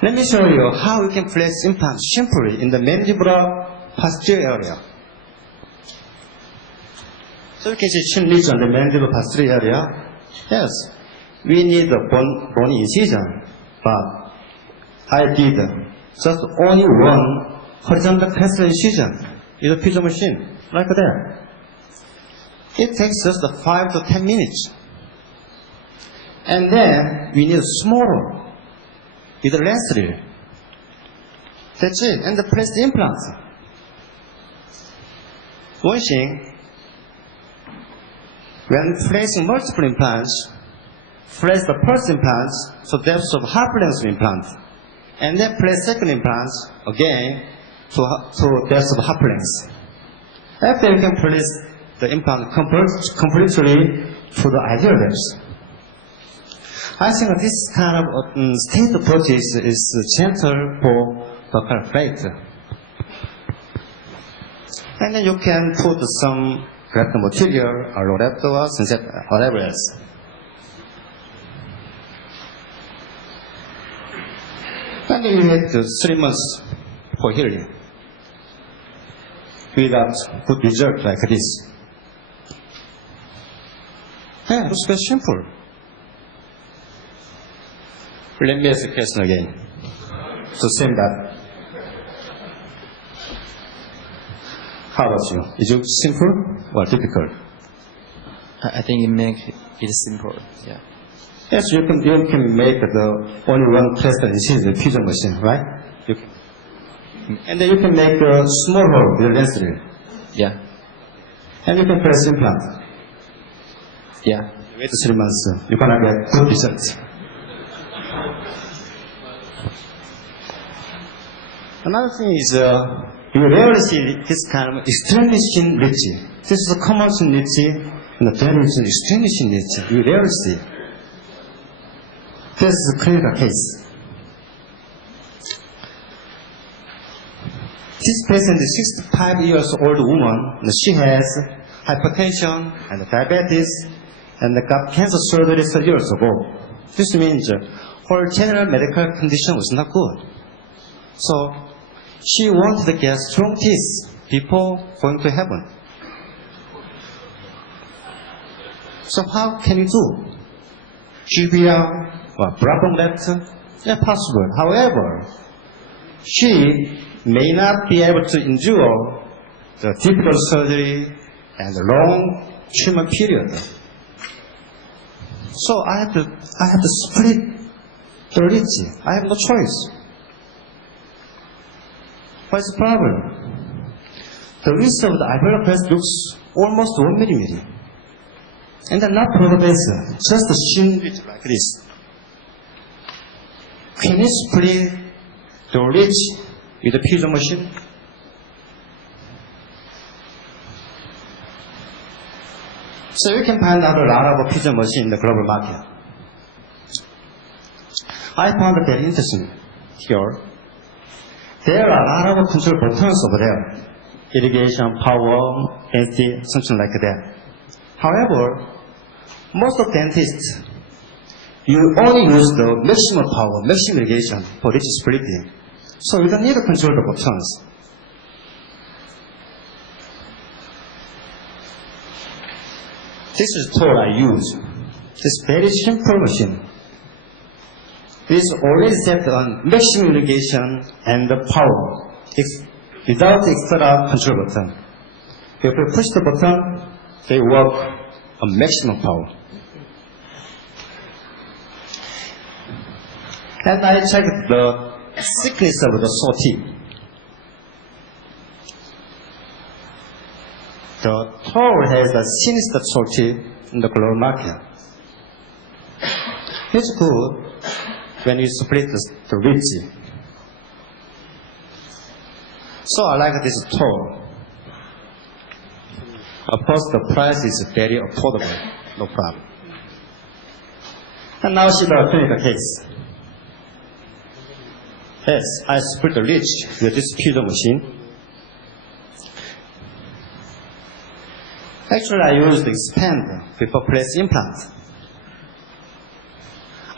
Let me show you how you can place implant simply in the mandibular posterior area. So you can see chin region, the mandibular posterior area. Yes, we need a bone incision, but I did just only one horizontal crestal incision with a piezo machine, like that. It takes just 5 to 10 minutes. And then we need smaller with a less drill. That's it, and place the implant. One thing, when placing multiple implants, place the first implant to depth of half length of implant, and then place second implant again to depth of half length. After you can place the implant completely to the ideal depth. I think this kind of state approach is gentle for the plate. And then you can put some graft material or leftover, synthetic, whatever else. And then you need 3 months for healing without good result like this. Yeah, it looks very simple. Let me ask the question again. So same that. How about you? Is it simple or difficult? I think it makes it simple. Yeah. Yes, you can make the only one crestal incision, the fusion machine, right? And then you can make a small hole with a lens drill. Yeah. And you can press implant. Yeah. Wait 3 months, you're gonna get good results. Another thing is, you rarely see this kind of extremely thin ridge. This is a common thin ridge, and the very extremely thin ridge. You rarely see. This is a clinical case. This patient is 65 years old woman, and she has hypertension and diabetes, and got cancer surgery 30 years ago. This means her general medical condition was not good. So she wanted to get strong teeth before going to heaven. So how can you do? GBR or Brabham left? Yeah, possible. However, she may not be able to endure the difficult surgery and the long treatment period. So I have to split the ridge. I have no choice. What's the problem? The width of the alveolar crest looks almost 1 millimeter. And then not progressive, just a thin ridge like this. Can you split the ridge with a piezo machine? So you can find out a lot of piezo machine in the global market. I found it very interesting here. There are a lot of control buttons over there. Irrigation, power, density, something like that. However, most of dentists, you only use the maximum power, maximum irrigation for ridge splitting. So you don't need to control the buttons. This is the tool I use. This very simple machine. is already set on maximum irrigation and the power without extra control button. If you push the button, they work on maximum power. And I checked the thickness of the sortie. The Tower has the thinnest sortie in the global market. It's good when you split the ridge. So I like this Tower. Of course, the price is very affordable, no problem. And now see the clinical case. Yes, I split the ridge with this piezo machine. Actually, I used the expander before place implant.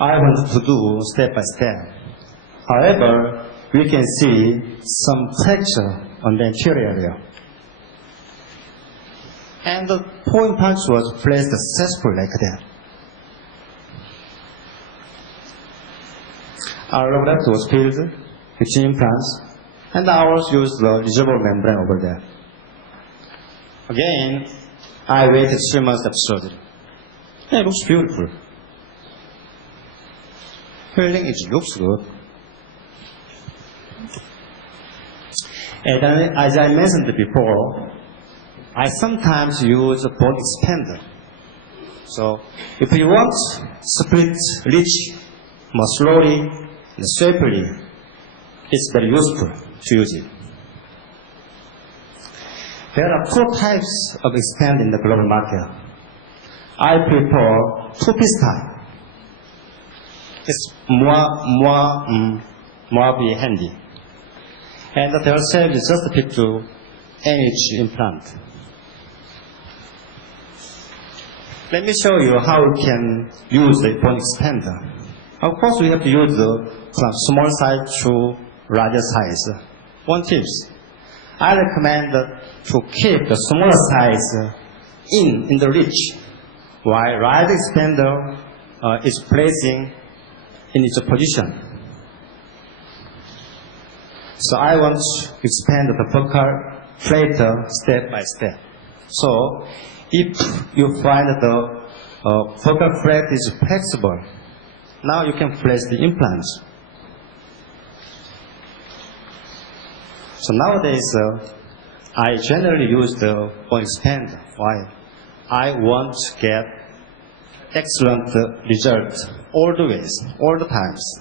I want to do step by step. However, we can see some fracture on the anterior area. And the point punch was placed successfully like that. Our left was filled with implants, and ours used the reservoir membrane over there. Again, I waited 3 months after surgery. It looks beautiful. Healing, it looks good. And as I mentioned before, I sometimes use a bone expander. So, if you want split ridge more slowly and safely, it's very useful to use it. There are 4 types of expand in the global market. I prefer 2-piece type. It's more be handy. And their sale is just fit to any implant. Let me show you how we can use the bone expander. Of course, we have to use from small size to larger size. 1 tip. I recommend to keep the smaller size in the ridge, while large expander is placing in its position. So I want to expand the focal plate step by step. So if you find the focal plate is flexible, now you can place the implants. So nowadays, I generally use the bone expander. Why? I want to get excellent results all the ways, all the times.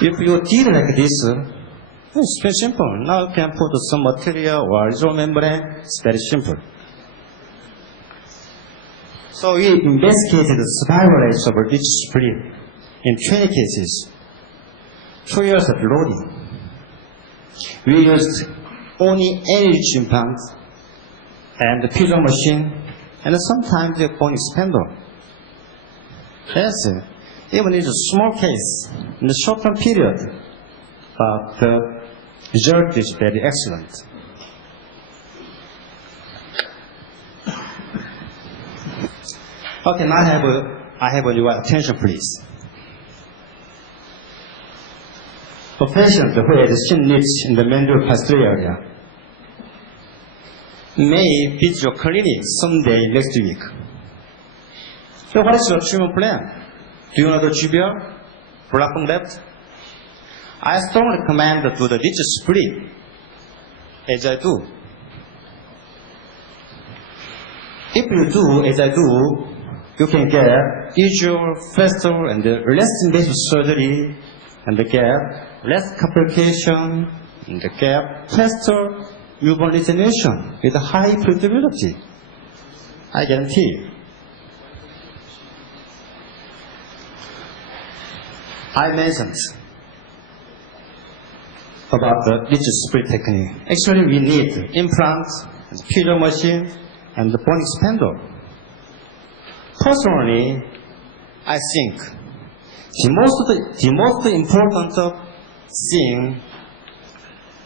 If you did like this, it's very simple. Now you can put some material or reservoir membrane. It's very simple. So we investigated the survival rates of ridge split in 20 cases, 2 years of loading. We used only ridge implants and the piezo machine and sometimes the bone expander. Yes, even in a small case, in the short-term period, but the result is very excellent. Okay, now I have your attention, please. For patients who had skin leaks in the mandible posterior area, may visit your clinic someday next week. So what is your treatment plan? Do you know the GBR? Block left? I strongly recommend to do the ridge split as I do. If you do as I do, you can get easier, faster, and less invasive surgery, and get less complication, and get faster newborn regeneration with high predictability. I guarantee. I mentioned about the ridge split technique. Actually, we need implants, piezo machine, and the bone expander. Personally, I think the most important thing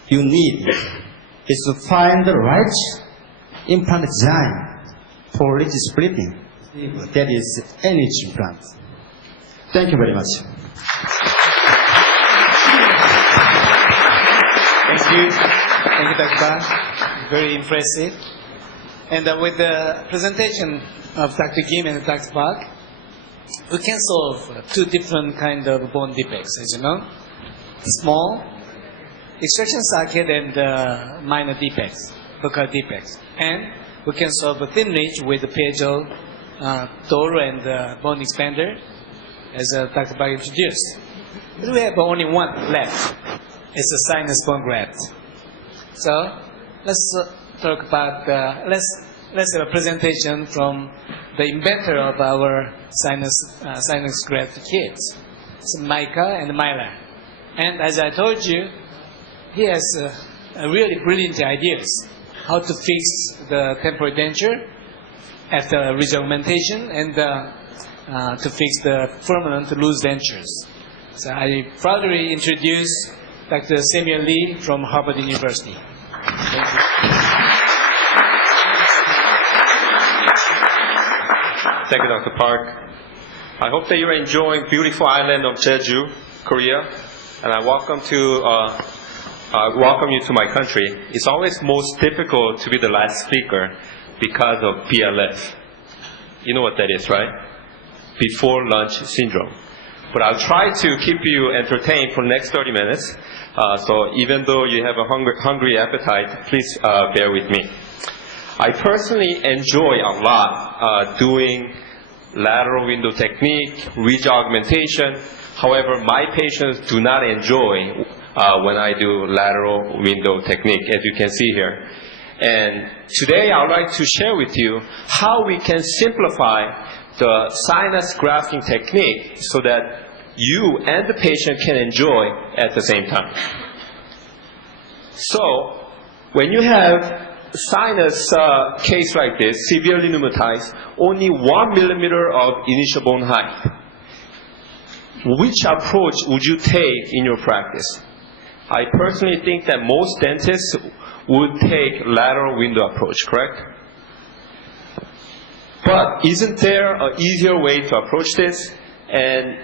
you need is to find the right implant design for ridge splitting. That is NH implant. Thank you very much. Thank you. Thank you, Dr. Ba. Very impressive. And with the presentation of Dr. Kim and Dr. Park, we can solve two different kind of bone defects, as you know. Small extraction socket and minor defects, focal defects. And we can solve a thin ridge with the piezo door and bone expander, as Dr. Park introduced. But we have only one left. It's a sinus bone graft. So let's talk about, let's have a presentation from the inventor of our sinus graft kits. It's Micah and Myla. And as I told you, he has a really brilliant ideas how to fix the temporary denture after reaugmentation and to fix the permanent loose dentures. So I proudly introduce Dr. Samuel Lee from Harvard University. Thank you. Thank you, Dr. Park. I hope that you're enjoying beautiful island of Jeju, Korea, and I welcome you to my country. It's always most difficult to be the last speaker because of BLS. You know what that is, right? Before lunch syndrome. But I'll try to keep you entertained for the next 30 minutes. So even though you have a hungry appetite, please bear with me. I personally enjoy a lot doing lateral window technique, ridge augmentation. However, my patients do not enjoy when I do lateral window technique, as you can see here. And today I would like to share with you how we can simplify the sinus grafting technique so that you and the patient can enjoy at the same time. So, when you have sinus case like this, severely pneumatized, only 1 millimeter of initial bone height, which approach would you take in your practice? I personally think that most dentists would take lateral window approach, correct? But isn't there an easier way to approach this? And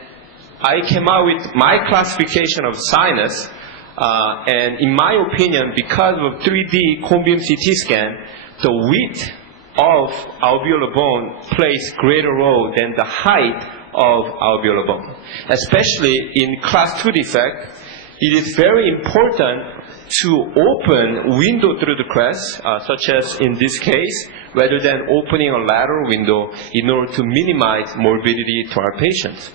I came out with my classification of sinus, and in my opinion, because of 3D cone beam CT scan, the width of alveolar bone plays greater role than the height of alveolar bone. Especially in class 2 defect, it is very important to open window through the crest, such as in this case, rather than opening a lateral window in order to minimize morbidity to our patients.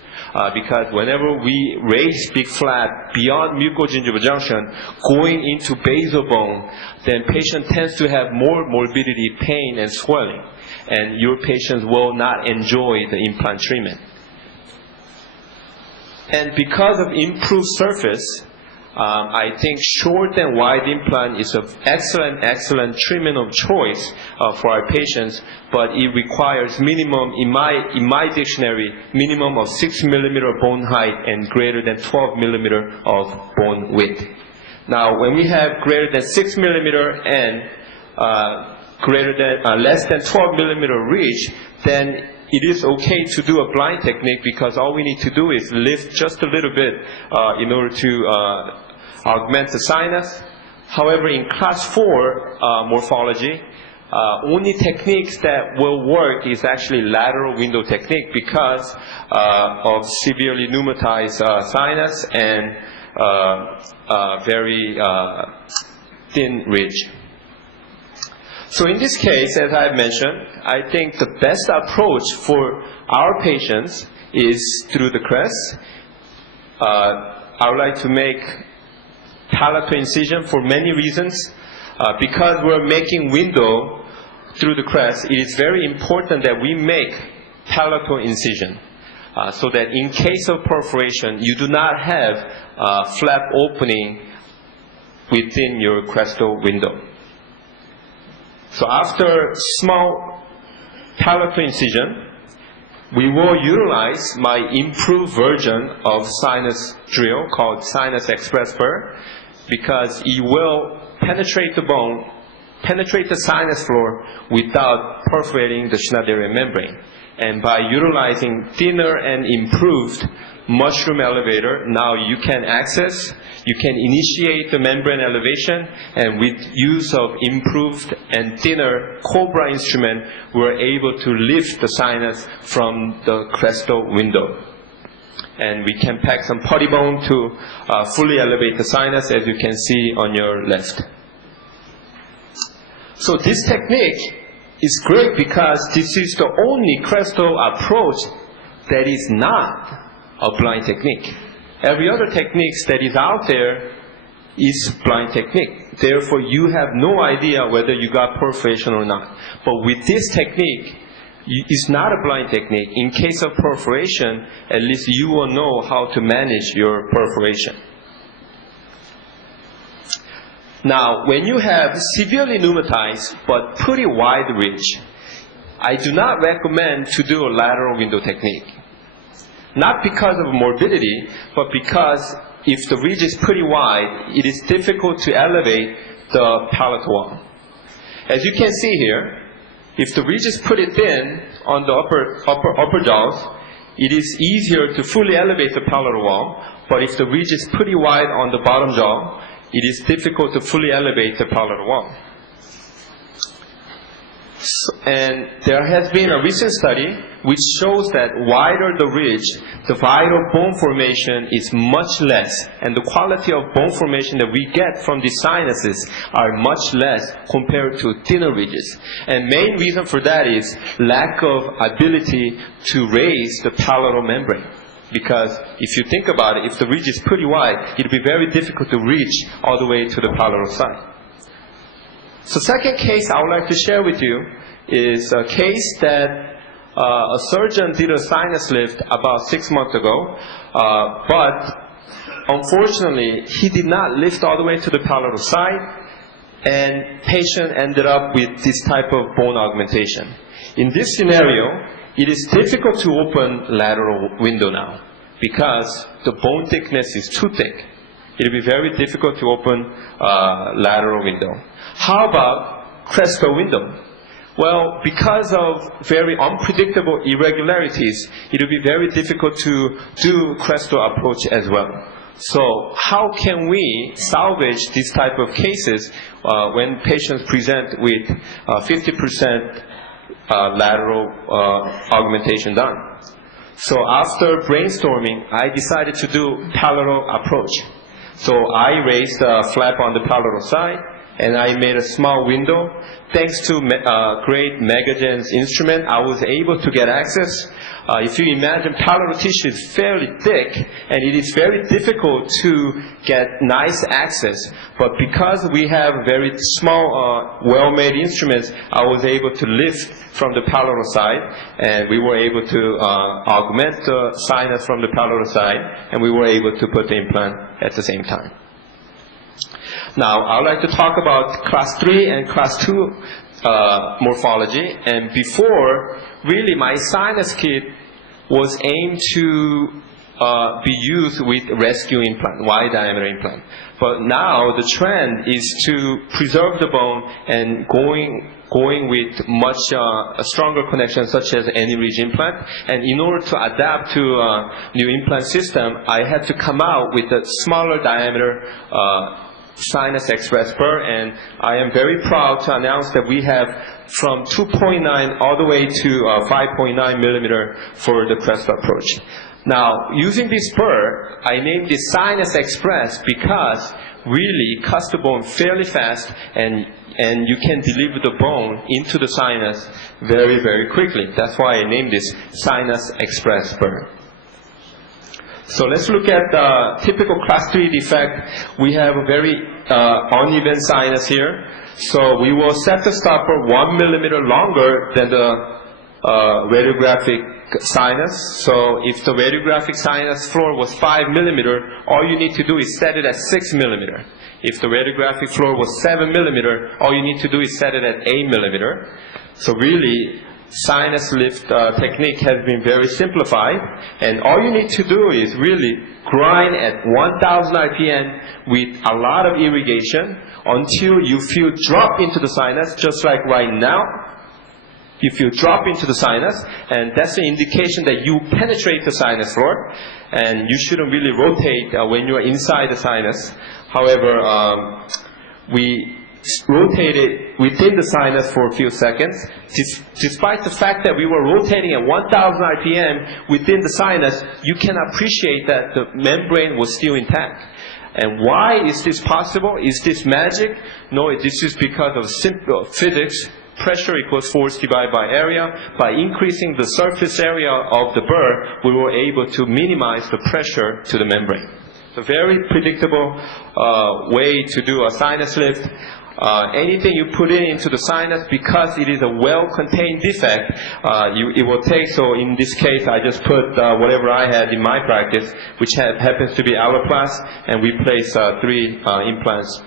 Because whenever we raise big flap beyond mucogingival junction, going into basal bone, then patient tends to have more morbidity, pain, and swelling. And your patients will not enjoy the implant treatment. And because of improved surface, I think short and wide implant is an excellent treatment of choice for our patients, but it requires minimum, in my dictionary, minimum of 6 millimeter bone height and greater than 12 millimeter of bone width. Now, when we have greater than 6 millimeter and less than 12 millimeter ridge, then it is okay to do a blind technique because all we need to do is lift just a little bit in order to augment the sinus. However, in class 4 morphology, only techniques that will work is actually lateral window technique because of severely pneumatized sinus and very thin ridge. So in this case, as I've mentioned, I think the best approach for our patients is through the crest. I would like to make palatal incision for many reasons. Because we're making window through the crest, it is very important that we make palatal incision so that in case of perforation, you do not have flap opening within your crestal window. So after small palatal incision, we will utilize my improved version of sinus drill called Sinus Express Burr because it will penetrate the bone penetrate the sinus floor without perforating the Schneiderian membrane. And by utilizing thinner and improved mushroom elevator, now you can initiate the membrane elevation, and with use of improved and thinner Cobra instrument, we're able to lift the sinus from the crestal window. And we can pack some putty bone to fully elevate the sinus, as you can see on your left. So this technique is great because this is the only crestal approach that is not a blind technique. Every other technique that is out there is blind technique. Therefore, you have no idea whether you got perforation or not. But with this technique, it's not a blind technique. In case of perforation, at least you will know how to manage your perforation. Now, when you have severely pneumatized but pretty wide ridge, I do not recommend to do a lateral window technique. Not because of morbidity, but because if the ridge is pretty wide, it is difficult to elevate the palatal wall. As you can see here, if the ridge is pretty thin on the upper jaws, it is easier to fully elevate the palatal wall. But if the ridge is pretty wide on the bottom jaw, it is difficult to fully elevate the palatal wall. And there has been a recent study which shows that wider the ridge, the vital bone formation is much less, and the quality of bone formation that we get from the sinuses are much less compared to thinner ridges. And main reason for that is lack of ability to raise the palatal membrane. Because if you think about it, if the ridge is pretty wide, it will be very difficult to reach all the way to the palatal side. So second case I would like to share with you is a case that a surgeon did a sinus lift about 6 months ago, but unfortunately he did not lift all the way to the palatal side, and patient ended up with this type of bone augmentation. In this scenario, it is difficult to open lateral window now because the bone thickness is too thick. It will be very difficult to open lateral window. How about crestal window? Well, because of very unpredictable irregularities, it will be very difficult to do crestal approach as well. So how can we salvage this type of cases when patients present with 50% lateral augmentation done? So after brainstorming, I decided to do palatal approach. So I raised a flap on the palatal side, and I made a small window. Thanks to great Megagen's instrument, I was able to get access. If you imagine, palatal tissue is fairly thick, and it is very difficult to get nice access. But because we have very small, well-made instruments, I was able to lift from the palatal side, and we were able to augment the sinus from the palatal side, and we were able to put the implant at the same time. Now, I would like to talk about class 3 and class 2 morphology. And before, really my sinus kit was aimed to be used with rescue implant, wide diameter implant. But now the trend is to preserve the bone and going with much stronger connections such as any-ridge implant. And in order to adapt to a new implant system, I had to come out with a smaller diameter Sinus Express burr, and I am very proud to announce that we have from 2.9 all the way to 5.9 millimeter for the crestal approach. Now, using this burr, I named it Sinus Express because really it cuts the bone fairly fast, and you can deliver the bone into the sinus very, very quickly. That's why I named this Sinus Express burr. So let's look at the typical class 3 defect. We have a very uneven sinus here. So we will set the stopper 1 millimeter longer than the radiographic sinus. So if the radiographic sinus floor was 5 millimeter, all you need to do is set it at 6 millimeter. If the radiographic floor was 7 millimeter, all you need to do is set it at 8 millimeter. So really, sinus lift technique has been very simplified, and all you need to do is really grind at 1000 RPM with a lot of irrigation until you feel drop into the sinus, just like right now. You feel drop into the sinus, and that's an indication that you penetrate the sinus floor, and you shouldn't really rotate when you're inside the sinus. However, we rotated within the sinus for a few seconds. Despite the fact that we were rotating at 1000 RPM within the sinus, you can appreciate that the membrane was still intact. And why is this possible? Is this magic? No, this is because of simple physics. Pressure equals force divided by area. By increasing the surface area of the burr, we were able to minimize the pressure to the membrane. It's a very predictable way to do a sinus lift. Anything you put into the sinus, because it is a well-contained defect, it will take. So in this case, I just put whatever I had in my practice, which happens to be Alloplast, and we place 3 implants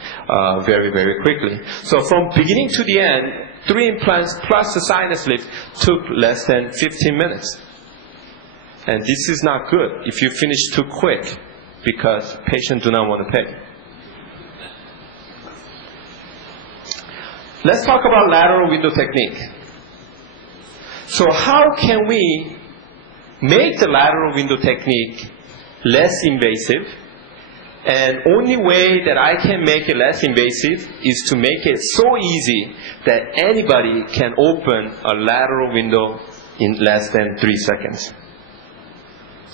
very, very quickly. So from beginning to the end, 3 implants plus the sinus lift took less than 15 minutes. And this is not good if you finish too quick, because patients do not want to pay. Let's talk about lateral window technique. So how can we make the lateral window technique less invasive? And only way that I can make it less invasive is to make it so easy that anybody can open a lateral window in less than 3 seconds.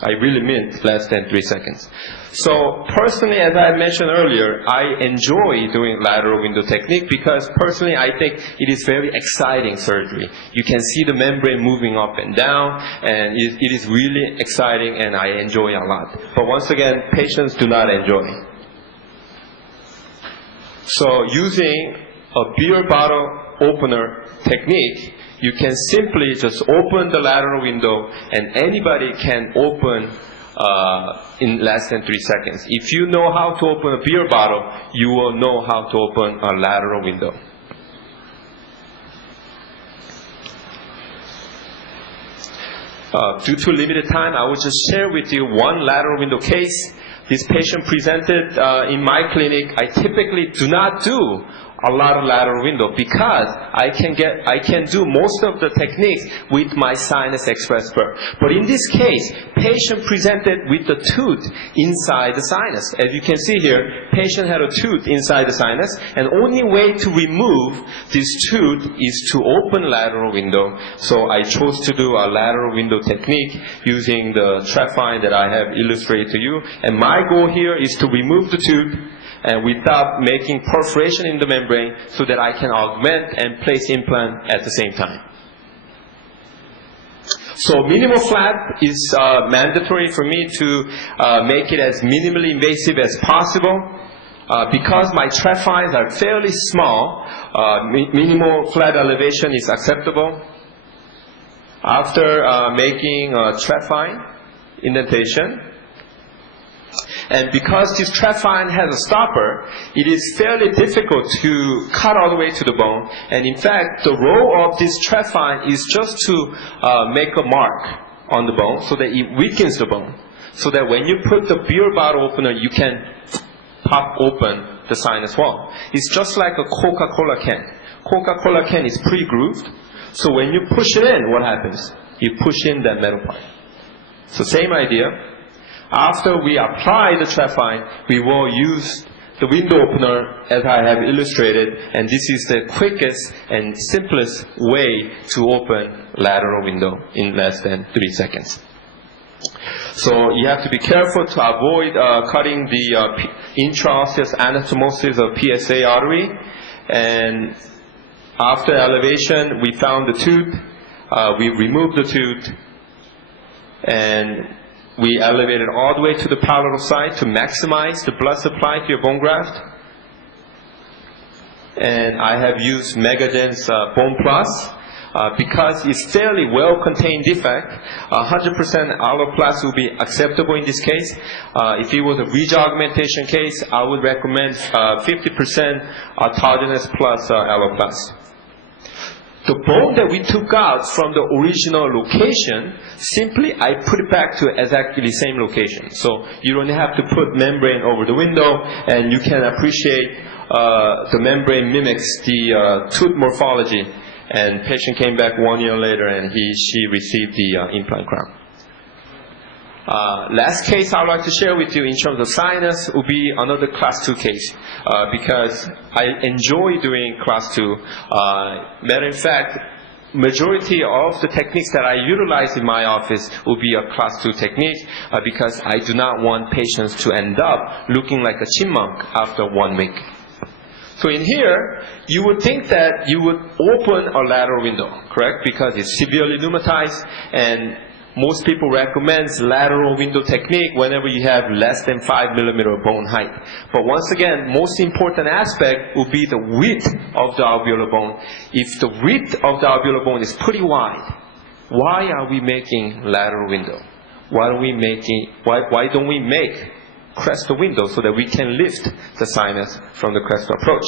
I really mean less than 3 seconds. So personally, as I mentioned earlier, I enjoy doing lateral window technique because personally I think it is very exciting surgery. You can see the membrane moving up and down, and it is really exciting, and I enjoy a lot. But once again, patients do not enjoy. So using a beer bottle opener technique, you can simply just open the lateral window, and anybody can open in less than 3 seconds. If you know how to open a beer bottle, you will know how to open a lateral window. Due to limited time, I will just share with you one lateral window case. This patient presented in my clinic. I typically do not do a lot of lateral window because I can do most of the techniques with my sinus express burr. But in this case, patient presented with the tooth inside the sinus. As you can see here, patient had a tooth inside the sinus, and only way to remove this tooth is to open lateral window. So I chose to do a lateral window technique using the Trefine that I have illustrated to you. And my goal here is to remove the tooth and without making perforation in the membrane, so that I can augment and place implant at the same time. So minimal flap is mandatory for me to make it as minimally invasive as possible. Because my trefines are fairly small, minimal flat elevation is acceptable. After making a trefine indentation, and because this trefine has a stopper, it is fairly difficult to cut all the way to the bone. And in fact, the role of this trefine is just to make a mark on the bone so that it weakens the bone. So that when you put the beer bottle opener, you can pop open the sinus wall. It's just like a Coca-Cola can. Coca-Cola can is pre-grooved. So when you push it in, what happens? You push in that metal part. So same idea. After we apply the trefine, we will use the window opener as I have illustrated, and this is the quickest and simplest way to open lateral window in less than 3 seconds. So you have to be careful to avoid cutting the intraosseous anastomosis of PSA artery. And after elevation, we found the tooth. We removed the tooth, and we elevated all the way to the palatal side to maximize the blood supply to your bone graft. And I have used Megagen's Bone Plus because it's fairly well-contained defect. 100% Alloplast will be acceptable in this case. If it was a ridge augmentation case, I would recommend 50% autogenous plus Alloplast. the bone that we took out from the original location, simply I put it back to exactly the same location. So you don't have to put membrane over the window, and you can appreciate the membrane mimics the tooth morphology. And patient came back 1 year later, and she received the implant crown. Last case I would like to share with you in terms of sinus would be another class 2 case, because I enjoy doing class 2. Matter of fact, majority of the techniques that I utilize in my office will be a class 2 technique, because I do not want patients to end up looking like a chipmunk after 1 week. So in here, you would think that you would open a lateral window, correct? Because it's severely pneumatized, and most people recommend lateral window technique whenever you have less than 5 millimeter bone height. But once again, most important aspect will be the width of the alveolar bone. If the width of the alveolar bone is pretty wide, why are we making lateral window? Why don't we make crestal window so that we can lift the sinus from the crestal approach?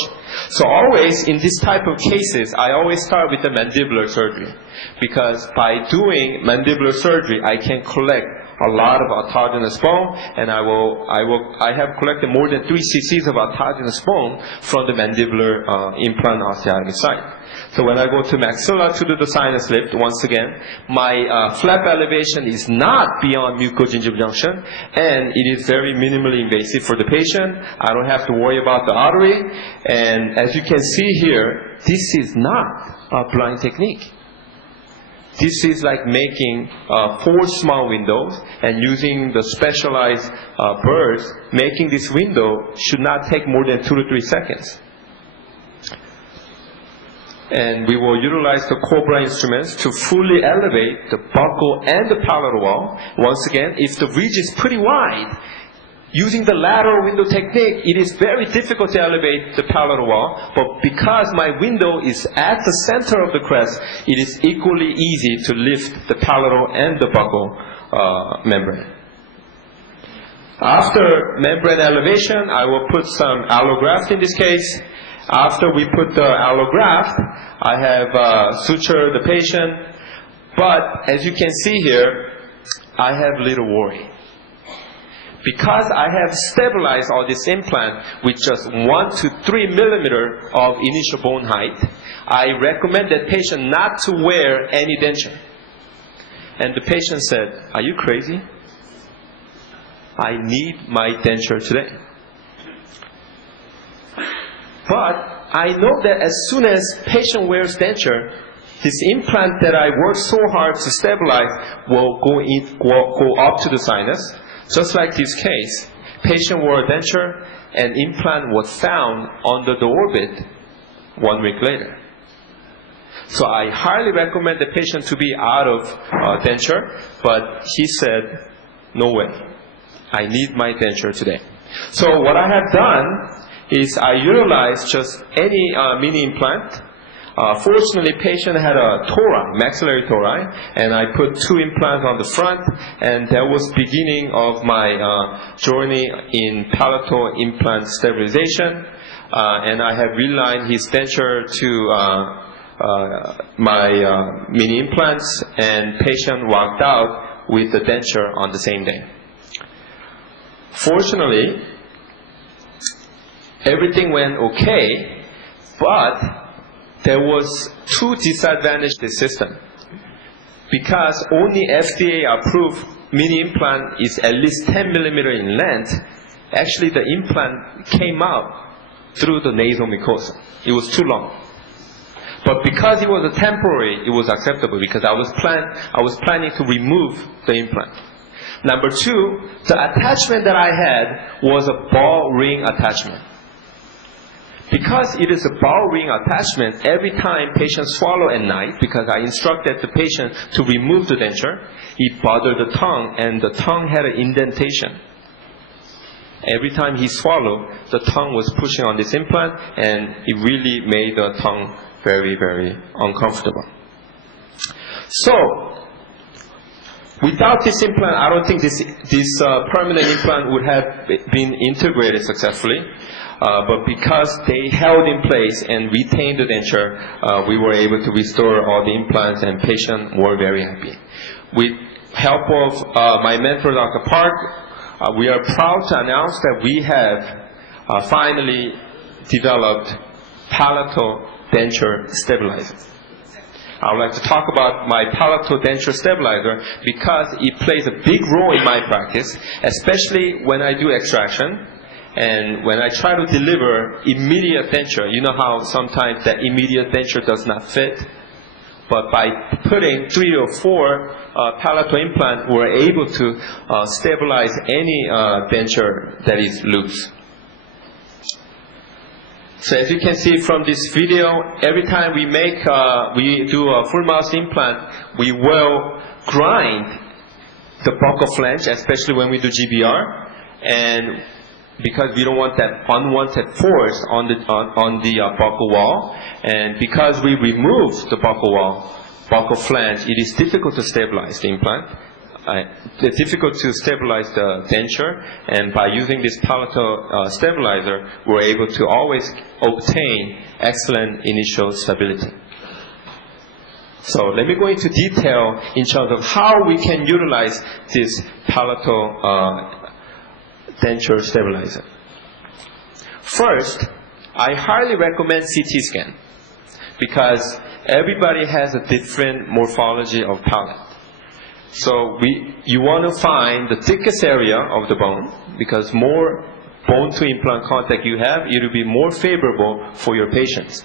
So always in this type of cases, I always start with the mandibular surgery, because by doing mandibular surgery, I can collect a lot of autogenous bone, and I have collected more than 3 cc's of autogenous bone from the mandibular implant osteotomy site. So when I go to maxilla to do the sinus lift, once again, my flap elevation is not beyond mucogingival junction, and it is very minimally invasive for the patient. I don't have to worry about the artery, and as you can see here, this is not a blind technique. This is like making 4 small windows, and using the specialized burrs, making this window should not take more than 2 to 3 seconds. And we will utilize the Cobra instruments to fully elevate the buccal and the palatal wall. Once again, if the ridge is pretty wide, using the lateral window technique, it is very difficult to elevate the palatal wall. But because my window is at the center of the crest, it is equally easy to lift the palatal and the buccal membrane. After membrane elevation, I will put some allograft in this case. After we put the allograft, I have sutured the patient, but as you can see here, I have little worry. Because I have stabilized all this implant with just 1 to 3 millimeter of initial bone height, I recommend that patient not to wear any denture. And the patient said, "Are you crazy? I need my denture today." But I know that as soon as patient wears denture, this implant that I worked so hard to stabilize will go up to the sinus. Just like this case, patient wore a denture and implant was found under the orbit 1 week later. So I highly recommend the patient to be out of denture, but he said, "No way, I need my denture today." So what I have done is I utilized just any mini implant. Fortunately, patient had a tori, maxillary tori, and I put 2 implants on the front, and that was beginning of my journey in palatal implant stabilization. And I have realigned his denture to my mini implants, and patient walked out with the denture on the same day. Fortunately, everything went okay, but there was 2 disadvantages to the system. Because only FDA approved mini implant is at least 10 millimeter in length, actually the implant came out through the nasal mucosa. It was too long. But because it was a temporary, it was acceptable, because I was planning to remove the implant. Number 2, the attachment that I had was a ball ring attachment. Because it is a ball ring attachment, every time patient swallow at night, because I instructed the patient to remove the denture, it bothered the tongue, and the tongue had an indentation. Every time he swallowed, the tongue was pushing on this implant, and it really made the tongue very, very uncomfortable. So, without this implant, I don't think this permanent implant would have been integrated successfully. but because they held in place and retained the denture, we were able to restore all the implants, and patients were very happy. With help of my mentor, Dr. Park, we are proud to announce that we have finally developed palatal denture stabilizer. I would like to talk about my palatal denture stabilizer because it plays a big role in my practice, especially when I do extraction and when I try to deliver immediate denture. You know how sometimes that immediate denture does not fit? But by putting 3 or 4 palatal implants, we're able to stabilize any denture that is loose. So as you can see from this video, every time we do a full mouth implant, we will grind the buccal flange, especially when we do GBR, and because we don't want that unwanted force on the buccal wall, and because we remove the buccal flange, it is difficult to stabilize the implant. It's difficult to stabilize the denture, and by using this palatal stabilizer, we're able to always obtain excellent initial stability. So let me go into detail in terms of how we can utilize this palatal denture stabilizer. First, I highly recommend CT scan because everybody has a different morphology of palate. So you want to find the thickest area of the bone, because more bone to implant contact you have, it will be more favorable for your patients.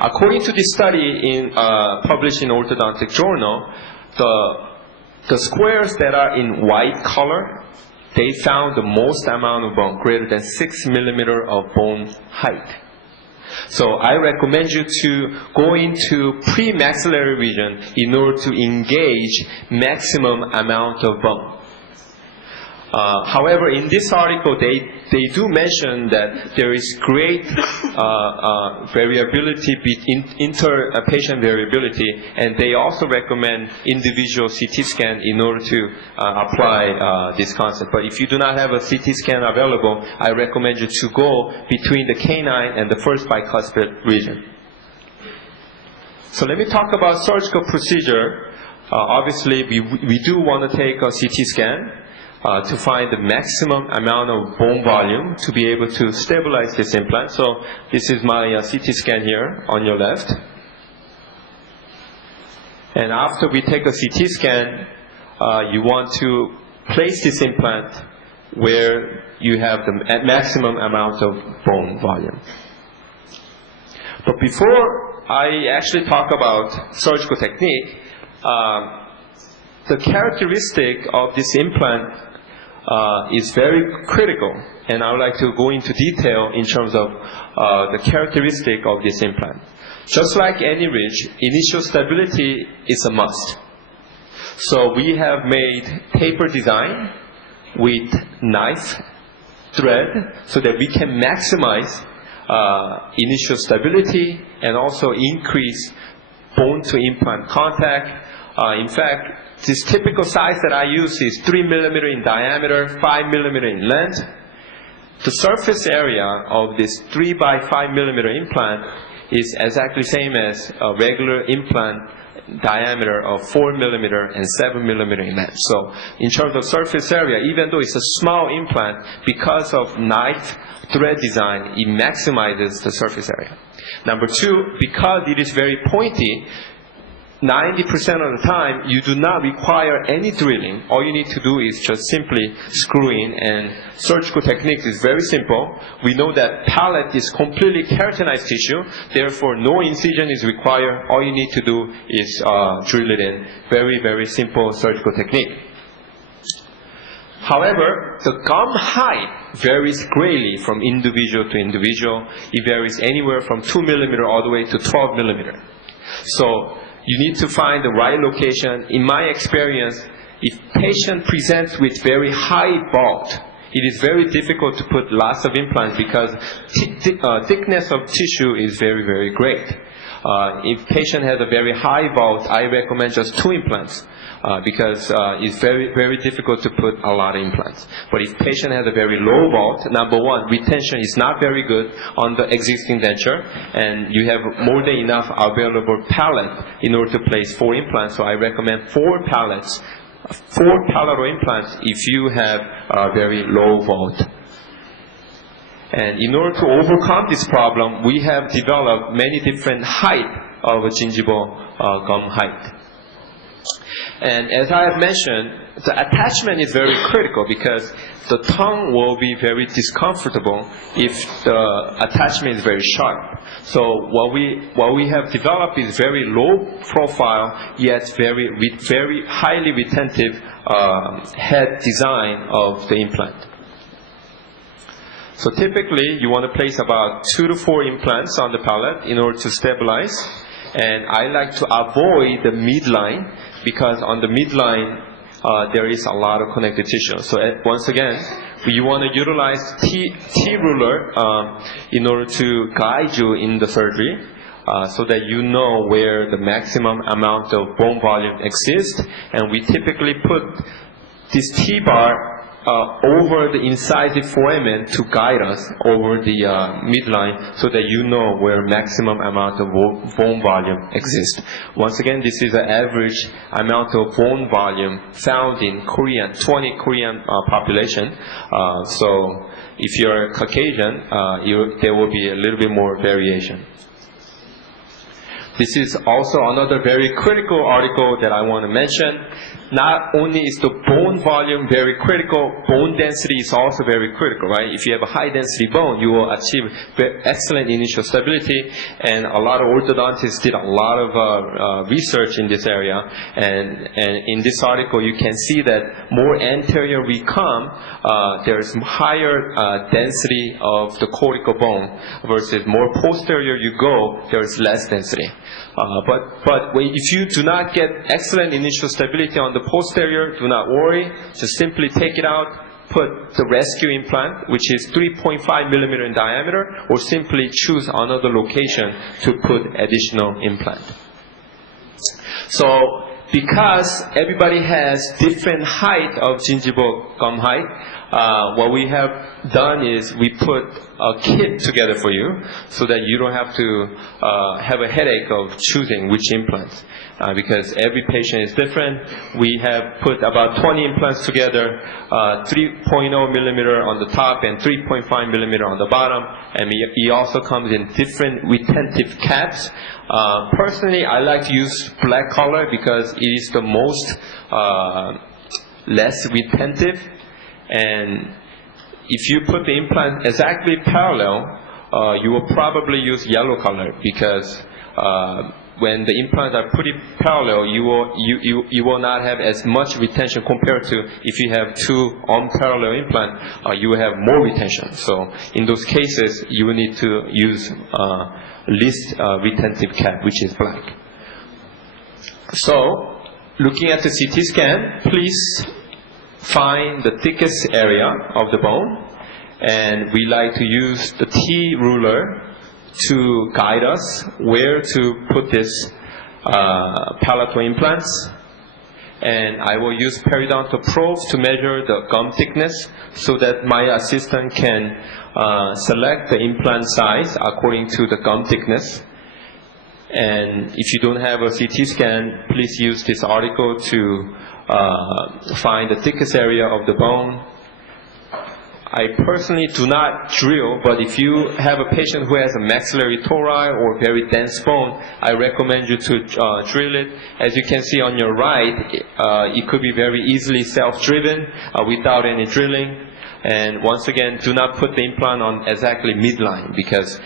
According to this study published in Orthodontic Journal, the squares that are in white color, they found the most amount of bone, greater than 6 millimeters of bone height. So I recommend you to go into pre-maxillary region in order to engage maximum amount of bone. However, in this article, they do mention that there is great variability, inter-patient variability, and they also recommend individual CT scan in order to apply this concept. But if you do not have a CT scan available, I recommend you to go between the canine and the first bicuspid region. So let me talk about surgical procedure. Obviously, we do want to take a CT scan to find the maximum amount of bone volume to be able to stabilize this implant. So this is my CT scan here on your left. And after we take a CT scan, you want to place this implant where you have the maximum amount of bone volume. But before I actually talk about surgical technique, the characteristic of this implant is very critical, and I would like to go into detail in terms of the characteristic of this implant. Just like any ridge, initial stability is a must. So we have made taper design with knife thread so that we can maximize initial stability and also increase bone to implant contact. In fact, this typical size that I use is 3 millimeters in diameter, 5 millimeters in length. The surface area of this 3 by 5 millimeter implant is exactly the same as a regular implant diameter of 4 millimeters and 7 millimeters in length. So in terms of surface area, even though it's a small implant, because of knife thread design, it maximizes the surface area. Number two, because it is very pointy, 90% of the time, you do not require any drilling. All you need to do is just simply screw in, and surgical technique is very simple. We know that palate is completely keratinized tissue, therefore no incision is required. All you need to do is drill it in. Very, very simple surgical technique. However, the gum height varies greatly from individual to individual. It varies anywhere from 2 millimeters all the way to 12 millimeters. So you need to find the right location. In my experience, if patient presents with very high bulk, it is very difficult to put lots of implants because thickness of tissue is very, very great. If patient has a very high vault, I recommend just 2 implants. Because it's very, very difficult to put a lot of implants. But if patient has a very low vault, number one, retention is not very good on the existing denture, and you have more than enough available palate in order to place 4 implants. So I recommend 4 palates, 4 palatal implants if you have a very low vault. And in order to overcome this problem, we have developed many different height of gingival gum height. And as I have mentioned, the attachment is very critical because the tongue will be very discomfortable if the attachment is very sharp. So what we have developed is very low profile yet very highly retentive head design of the implant. So typically you want to place about 2 to 4 implants on the palate in order to stabilize. And I like to avoid the midline because on the midline there is a lot of connective tissue. So once again, you want to utilize T-ruler in order to guide you in the surgery so that you know where the maximum amount of bone volume exists. And we typically put this T-bar over the incisive foramen to guide us over the midline so that you know where maximum amount of bone volume exists. Once again, this is the average amount of bone volume found in 20 Korean population. So if you're Caucasian, there will be a little bit more variation. This is also another very critical article that I want to mention. Not only is the bone volume very critical, bone density is also very critical, right? If you have a high density bone, you will achieve excellent initial stability, and a lot of orthodontists did a lot of research in this area, and in this article you can see that more anterior we come, there's higher density of the cortical bone, versus more posterior you go, there's less density. But if you do not get excellent initial stability on the posterior, do not worry. Just simply take it out, put the rescue implant, which is 3.5 millimeter in diameter, or simply choose another location to put additional implant. So because everybody has different height of gingival gum height, what we have done is we put a kit together for you so that you don't have to have a headache of choosing which implants. Because every patient is different. We have put about 20 implants together, 3.0 millimeter on the top and 3.5 millimeter on the bottom, and it also comes in different retentive caps. Personally, I like to use black color because it is the most less retentive, and if you put the implant exactly parallel, you will probably use yellow color because when the implants are pretty parallel, you will not have as much retention compared to if you have 2 unparalleled implants, you will have more retention. So in those cases, you will need to use least retentive cap, which is black. So looking at the CT scan, please find the thickest area of the bone, and we like to use the T-ruler to guide us where to put this palatal implants. And I will use periodontal probes to measure the gum thickness so that my assistant can select the implant size according to the gum thickness. And if you don't have a CT scan, please use this article to find the thickest area of the bone. I personally do not drill, but if you have a patient who has a maxillary tori or very dense bone, I recommend you to drill it. As you can see on your right, it could be very easily self-driven without any drilling. And once again, do not put the implant on exactly midline because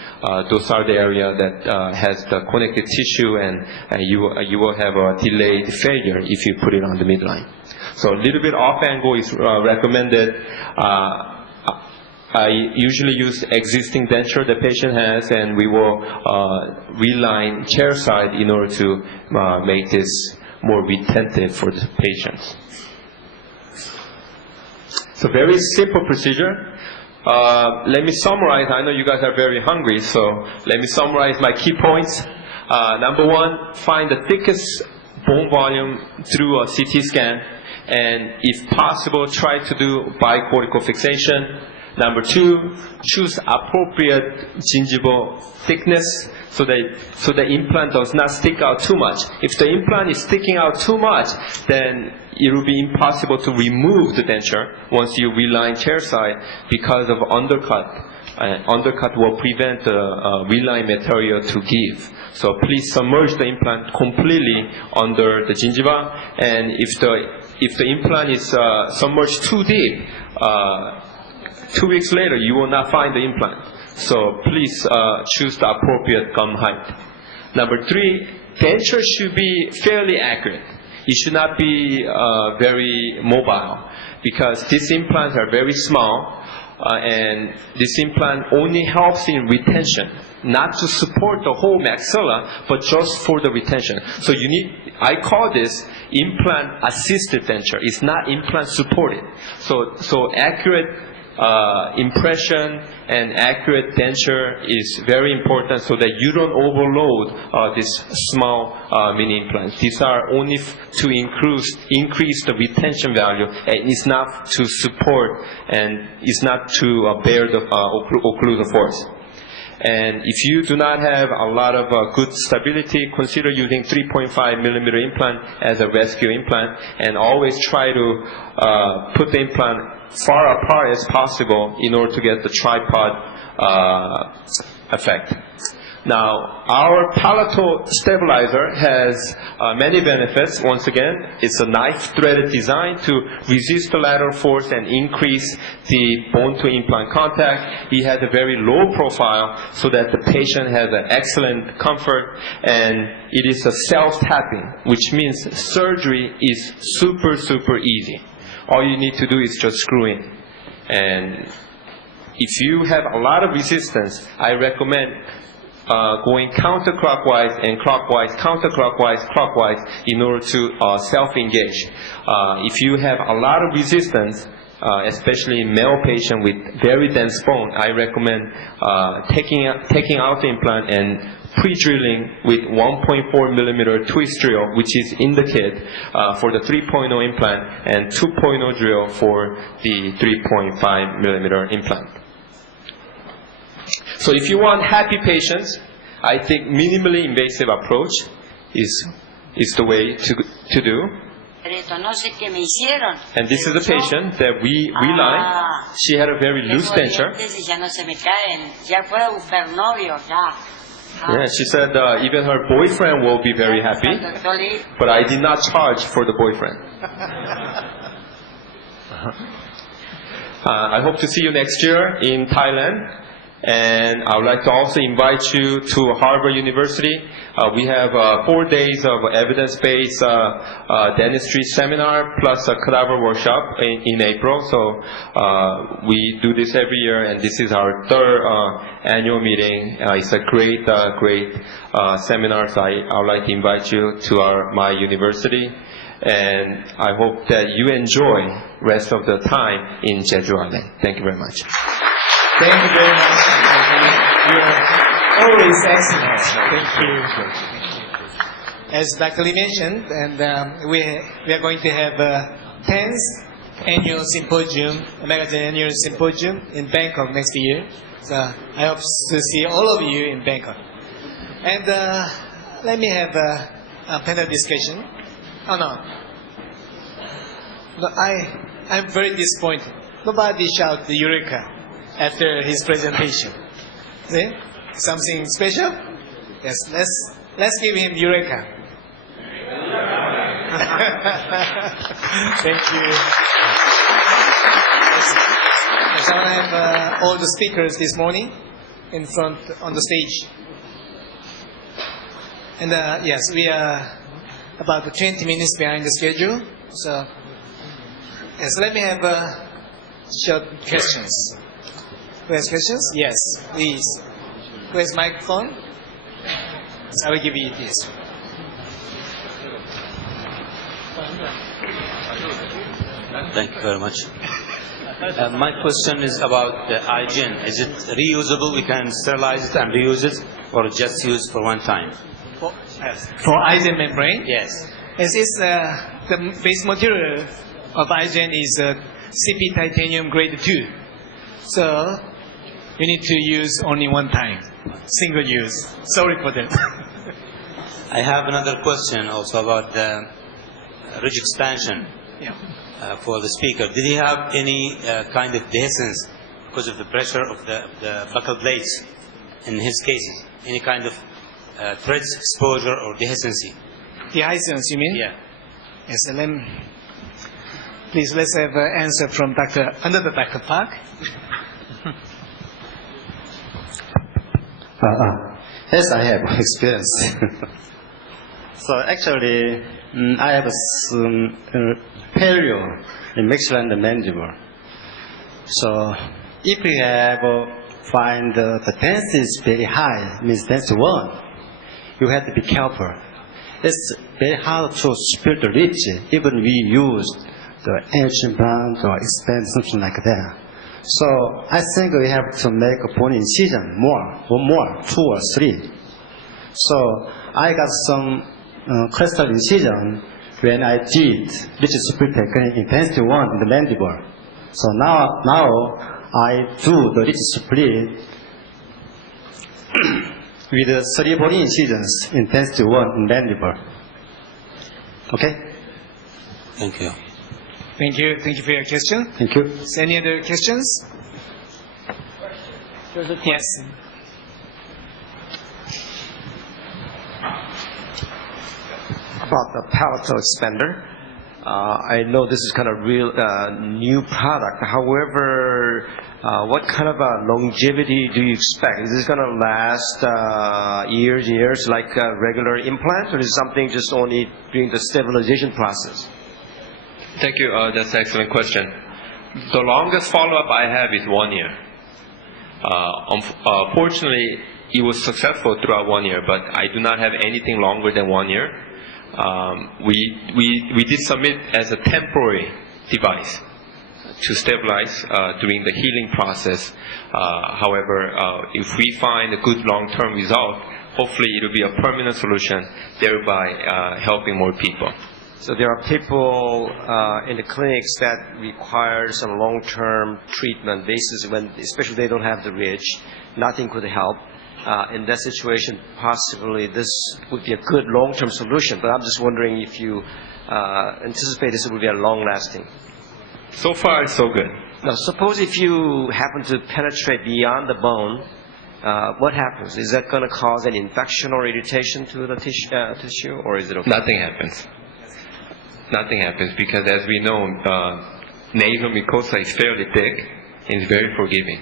those are the area that has the connective tissue, and you will have a delayed failure if you put it on the midline. So a little bit off angle is recommended. I usually use existing denture the patient has, and we will reline chair side in order to make this more retentive for the patients. So very simple procedure. Let me summarize. I know you guys are very hungry, so let me summarize my key points. Number one, find the thickest bone volume through a CT scan, and if possible, try to do bicortical fixation. Number two, choose appropriate gingival thickness so the implant does not stick out too much. If the implant is sticking out too much, then it will be impossible to remove the denture once you reline chairside because of undercut. Undercut will prevent the reline material to give. So please submerge the implant completely under the gingiva, and if the implant is submerged too deep, 2 weeks later you will not find the implant. So please choose the appropriate gum height. Number three, denture should be fairly accurate. It should not be very mobile, because these implants are very small, and this implant only helps in retention, not to support the whole maxilla, but just for the retention. So I call this implant assisted denture. It's not implant supported. So accurate impression and accurate denture is very important so that you don't overload these small mini implants. These are only to increase the retention value, and it's not to support, and it's not to bear the occlusal force. And if you do not have a lot of good stability, consider using 3.5 millimeter implant as a rescue implant, and always try to put the implant far apart as possible in order to get the tripod effect. Now, our palatal stabilizer has many benefits. Once again, it's a knife-threaded design to resist the lateral force and increase the bone-to-implant contact. It has a very low profile so that the patient has an excellent comfort, and it is a self-tapping, which means surgery is super, super easy. All you need to do is just screw in. And if you have a lot of resistance, I recommend going counterclockwise and clockwise, counterclockwise, clockwise in order to self-engage. If you have a lot of resistance, especially in male patient with very dense bone, I recommend taking out the implant and pre-drilling with 1.4 millimeter twist drill, which is in the kit for the 3.0 implant, and 2.0 drill for the 3.5 millimeter implant. So if you want happy patients, I think minimally invasive approach is the way to do. And this is the patient that we relined. She had a very loose denture. Yeah, she said even her boyfriend will be very happy, but I did not charge for the boyfriend. I hope to see you next year in Thailand. And I would like to also invite you to Harvard University. We have 4 days of evidence-based dentistry seminar plus a cadaver workshop in April. So we do this every year, and this is our third annual meeting. It's a great seminar. So I would like to invite you to my university. And I hope that you enjoy rest of the time in Jeju Island. Thank you very much. Thank you very much. You're always excellent. Thank you. As Dr. Lee mentioned, and we are going to have 10th annual symposium, Omega annual symposium in Bangkok next year. So I hope to see all of you in Bangkok. And let me have a panel discussion. Oh no, I'm very disappointed. Nobody shouted Eureka after his presentation. See? Something special? Yes, let's give him Eureka. Thank you. So I have all the speakers this morning in front on the stage. And yes, we are about 20 minutes behind the schedule. So yes, let me have short questions. Who has questions? Yes, please. Who has microphone? I will give you this. Thank you very much. My question is about the hygiene. Is it reusable? We can sterilize it and reuse it, or just use for one time? For iGen membrane? Yes. As is, the base material of iGen is CP titanium grade 2. So you need to use only one time, single use. Sorry for that. I have another question also about the ridge expansion for the speaker. Did he have any kind of dehiscence because of the pressure of the buccal blades in his cases? Any kind of threads exposure or dehiscency? Dehiscence, you mean? Yeah. Yes, please, let's have an answer from another Dr. Park. Yes, I have experience. So actually, I have some failure in maxilla and the mandible. So if you have find the density is very high, means density 1, you have to be careful. It's very hard to split the ridge, even we use the edge implant or expand something like that. So I think we have to make a bone incision one more, 2 or 3. So I got some crystal incision when I did ridge split technique intensity 1 in the mandible. So now I do the ridge split with 3 bone incisions intensity 1 in mandible. Okay? Thank you. Thank you. Thank you for your question. Thank you. Any other questions? Yes. About the palatal expander. I know this is kind of real new product. However, what kind of longevity do you expect? Is this going to last years like a regular implant, or is it something just only during the stabilization process? Thank you. That's an excellent question. The longest follow-up I have is 1 year. Fortunately, it was successful throughout 1 year, but I do not have anything longer than 1 year. We did submit as a temporary device to stabilize during the healing process. However, if we find a good long-term result, hopefully it will be a permanent solution, thereby helping more people. So there are people in the clinics that require some long-term treatment basis when, especially they don't have the ridge, nothing could help. In that situation, possibly this would be a good long-term solution. But I'm just wondering if you anticipate this will be a long-lasting. So far, so good. Now, suppose if you happen to penetrate beyond the bone, what happens? Is that going to cause an infection or irritation to the tissue, or is it okay? Nothing happens. Nothing happens because, as we know, nasal mucosa is fairly thick and is very forgiving.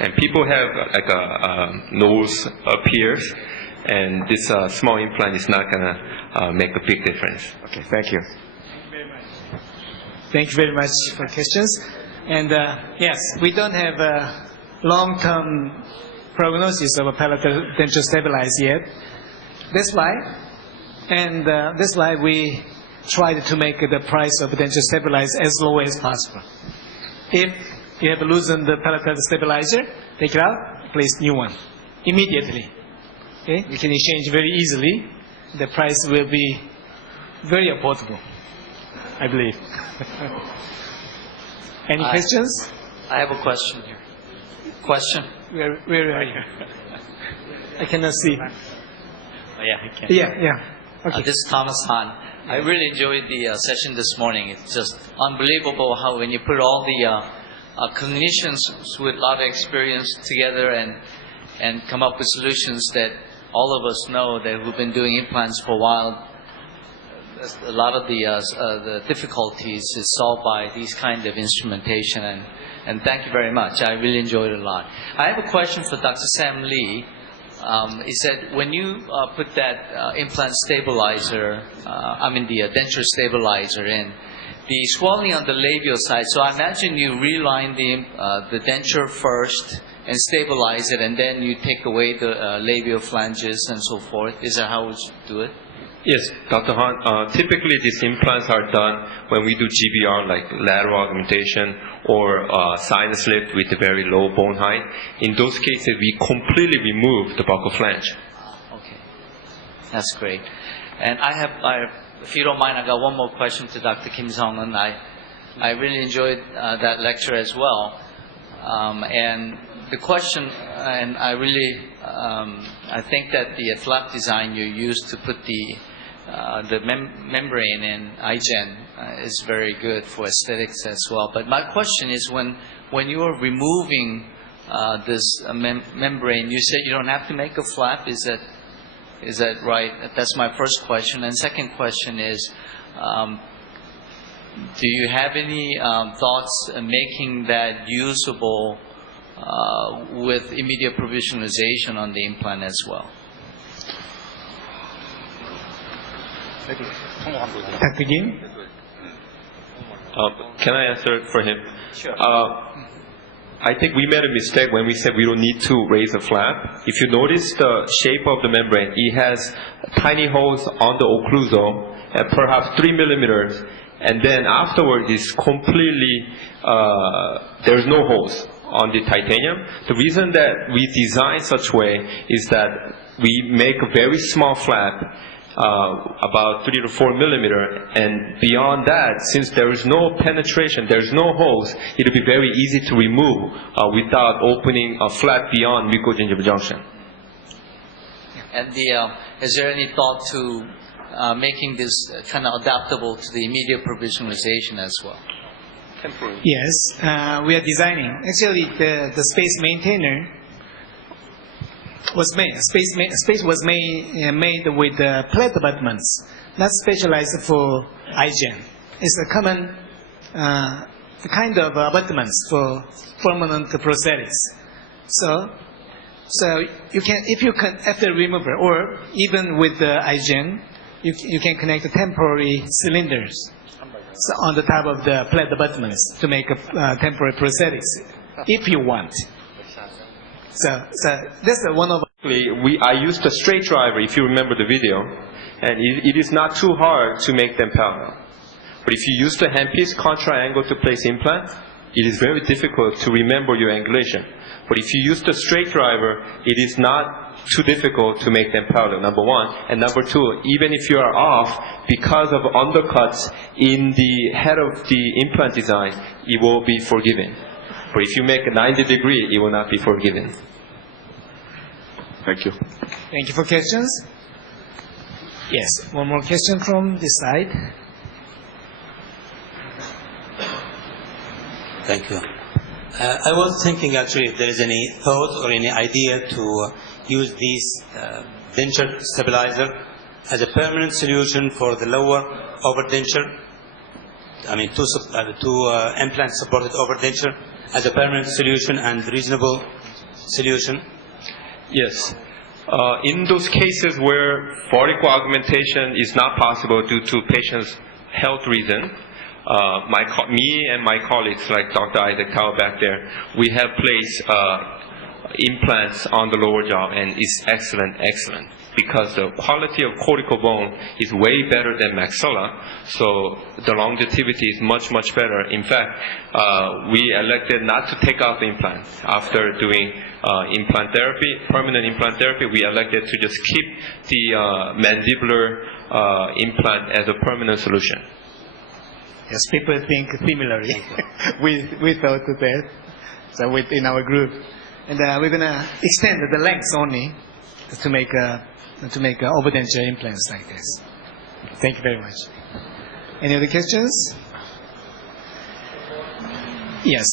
And people have like a nose appears, and this small implant is not going to make a big difference. Okay, thank you. Thank you very much for questions. And yes, we don't have a long-term prognosis of a palatal denture stabilize yet. That's why, that's why we tried to make the price of denture stabilize as low as possible. If you have loosened the palatal stabilizer, take it out, place new one immediately. Okay, you can exchange very easily. The price will be very affordable, I believe. Any questions? I have a question here. Question? Where are you? I cannot see. Oh, yeah, I can. Yeah. Okay. This is Thomas Han. I really enjoyed the session this morning. It's just unbelievable how when you put all the clinicians with a lot of experience together and come up with solutions that all of us know that who've been doing implants for a while, a lot of the difficulties is solved by these kind of instrumentation, and thank you very much. I really enjoyed it a lot. I have a question for Dr. Sam Lee. He said when you put that implant stabilizer, the denture stabilizer in, the swelling on the labial side, so I imagine you reline the denture first and stabilize it, and then you take away the labial flanges and so forth. Is that how we should do it? Yes, Dr. Han. Typically, these implants are done when we do GBR, like lateral augmentation or sinus lift with a very low bone height. In those cases, we completely remove the buccal flange. Okay. That's great. And if you don't mind, I got one more question to Dr. Kim Sung-eun. I really enjoyed that lecture as well. And the question, and I really, I think that the flap design you used to put the membrane in iGen is very good for aesthetics as well. But my question is, when you are removing this membrane, you said you don't have to make a flap. Is that right? That's my first question. And second question is, do you have any thoughts on making that usable with immediate provisionalization on the implant as well? Dr. Kim? Can I answer for him? Sure. I think we made a mistake when we said we don't need to raise a flap. If you notice the shape of the membrane, it has tiny holes on the occlusal at perhaps 3 millimeters, and then afterwards it's completely, there's no holes on the titanium. The reason that we design such way is that we make a very small flap, about 3 to 4 millimeter, and beyond that, since there is no penetration, there's no holes, it'll be very easy to remove without opening a flap beyond mucogingival junction. And is there any thought to making this kind of adaptable to the immediate provisionalization as well? Yes, we are designing. Actually, the space maintainer was made. Space was made with plate abutments, not specialized for iGen. It's a common kind of abutments for permanent prosthetics. So you can, if you can, after removal or even with the iGen, you can connect the temporary cylinders on the top of the plate abutments to make a temporary prosthetics, if you want. So that's one of. I used a straight driver, if you remember the video, and it is not too hard to make them parallel. But if you use the handpiece contra angle to place implant, it is very difficult to remember your angulation. But if you use the straight driver, it is not too difficult to make them parallel, number one. And number two, even if you are off, because of undercuts in the head of the implant design, it will be forgiven. But if you make a 90 degree, it will not be forgiven. Thank you. Thank you for questions. Yes, one more question from this side. Thank you. I was thinking actually if there is any thought or any idea to use this denture stabilizer as a permanent solution for the lower overdenture. I mean, two implant supported overdenture as a permanent solution and reasonable solution. Yes. In those cases where vertical augmentation is not possible due to patient's health reason, me and my colleagues, like Dr. Isaac Tao back there, we have placed implants on the lower jaw, and it's excellent, because the quality of cortical bone is way better than maxilla, so the longevity is much, much better. In fact, we elected not to take out the implant. After doing implant therapy, permanent implant therapy, we elected to just keep the mandibular implant as a permanent solution. Yes, people think similarly. we thought that. So within our group, and we're gonna extend the length only to make overdenture implants like this. Thank you very much. Any other questions? Yes.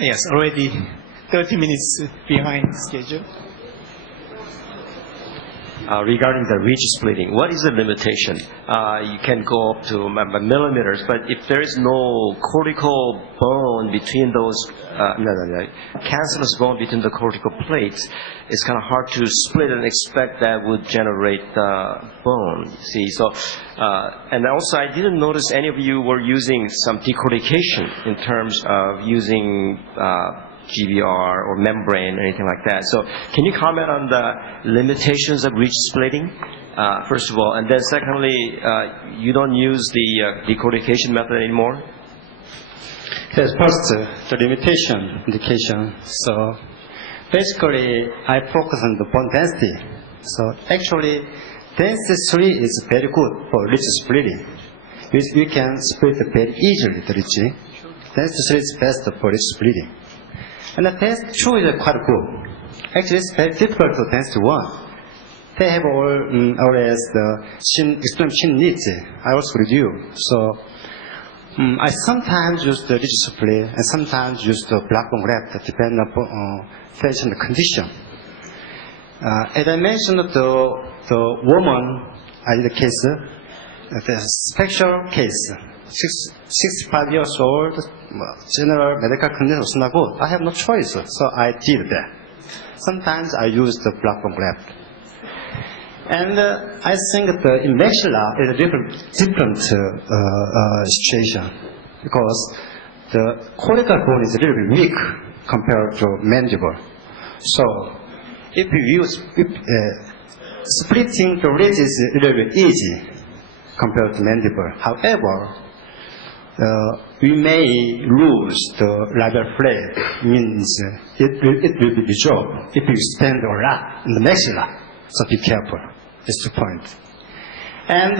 Yes, already 30 minutes behind schedule. Regarding the ridge splitting, what is the limitation? You can go up to millimeters, but if there is no cortical bone between those, cancellous bone between the cortical plates, it's kind of hard to split and expect that would generate bone. See, so, and also I didn't notice any of you were using some decortication in terms of using GBR or membrane or anything like that. So can you comment on the limitations of ridge splitting, first of all? And then secondly, you don't use the decortication method anymore? Yes, first, the limitation indication. So basically, I focus on the bone density So actually, density 3 is very good for ridge splitting. We can split very easily the ridge. Density 3 is best for ridge splitting. And the density 2 is quite good. Actually, it's very difficult to density 1. They have always the extreme chin ridge. I also review. So I sometimes use the ridge split and sometimes use the black bone graft depending upon patient condition. As I mentioned, the woman in the case, the special case, 65 years old, general medical condition was not good. I have no choice, so I did that. Sometimes I use the black bone graft. And I think in maxilla is a different situation because the cortical bone is a little bit weak compared to mandible. So if you use splitting the ridge is a little bit easy compared to mandible. However, we may lose the labial flap, means it will be resolved if you spend a lot in the maxilla. So be careful. That's the point. And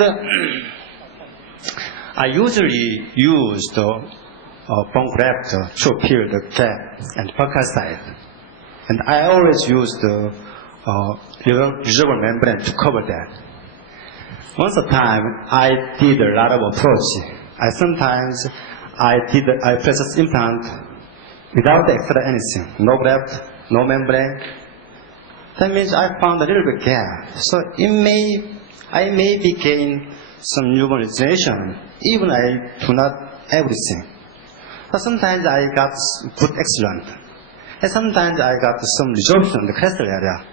I usually use the bone graft to fill the gap and buccal side. And I always use the reservoir membrane to cover that. Once a time, I did a lot of approach. I press implant without extra anything. No graft, no membrane. That means I found a little bit gap. So I may be gain some neuronization, even I do not everything. But sometimes I got good excellent. And sometimes I got some resorption in the crestal area.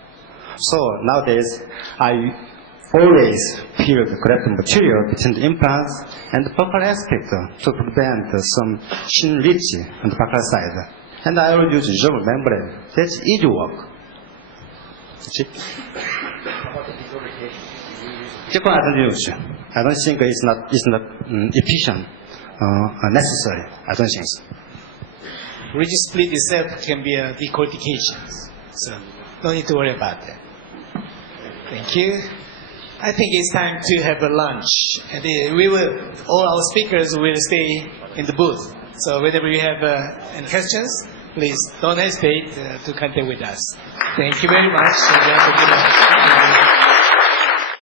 So nowadays, I always fill the graft material between the implants and the buccal aspect to prevent some chin ridge on the buccal side. And I always use reservoir membrane. That's easy work. I don't think it's not efficient, necessary. I don't think so. Ridge split itself can be a decortication, so no need to worry about that. Thank you. I think it's time to have a lunch, and all our speakers will stay in the booth. So whenever you have any questions, please don't hesitate to contact with us. Thank you very much.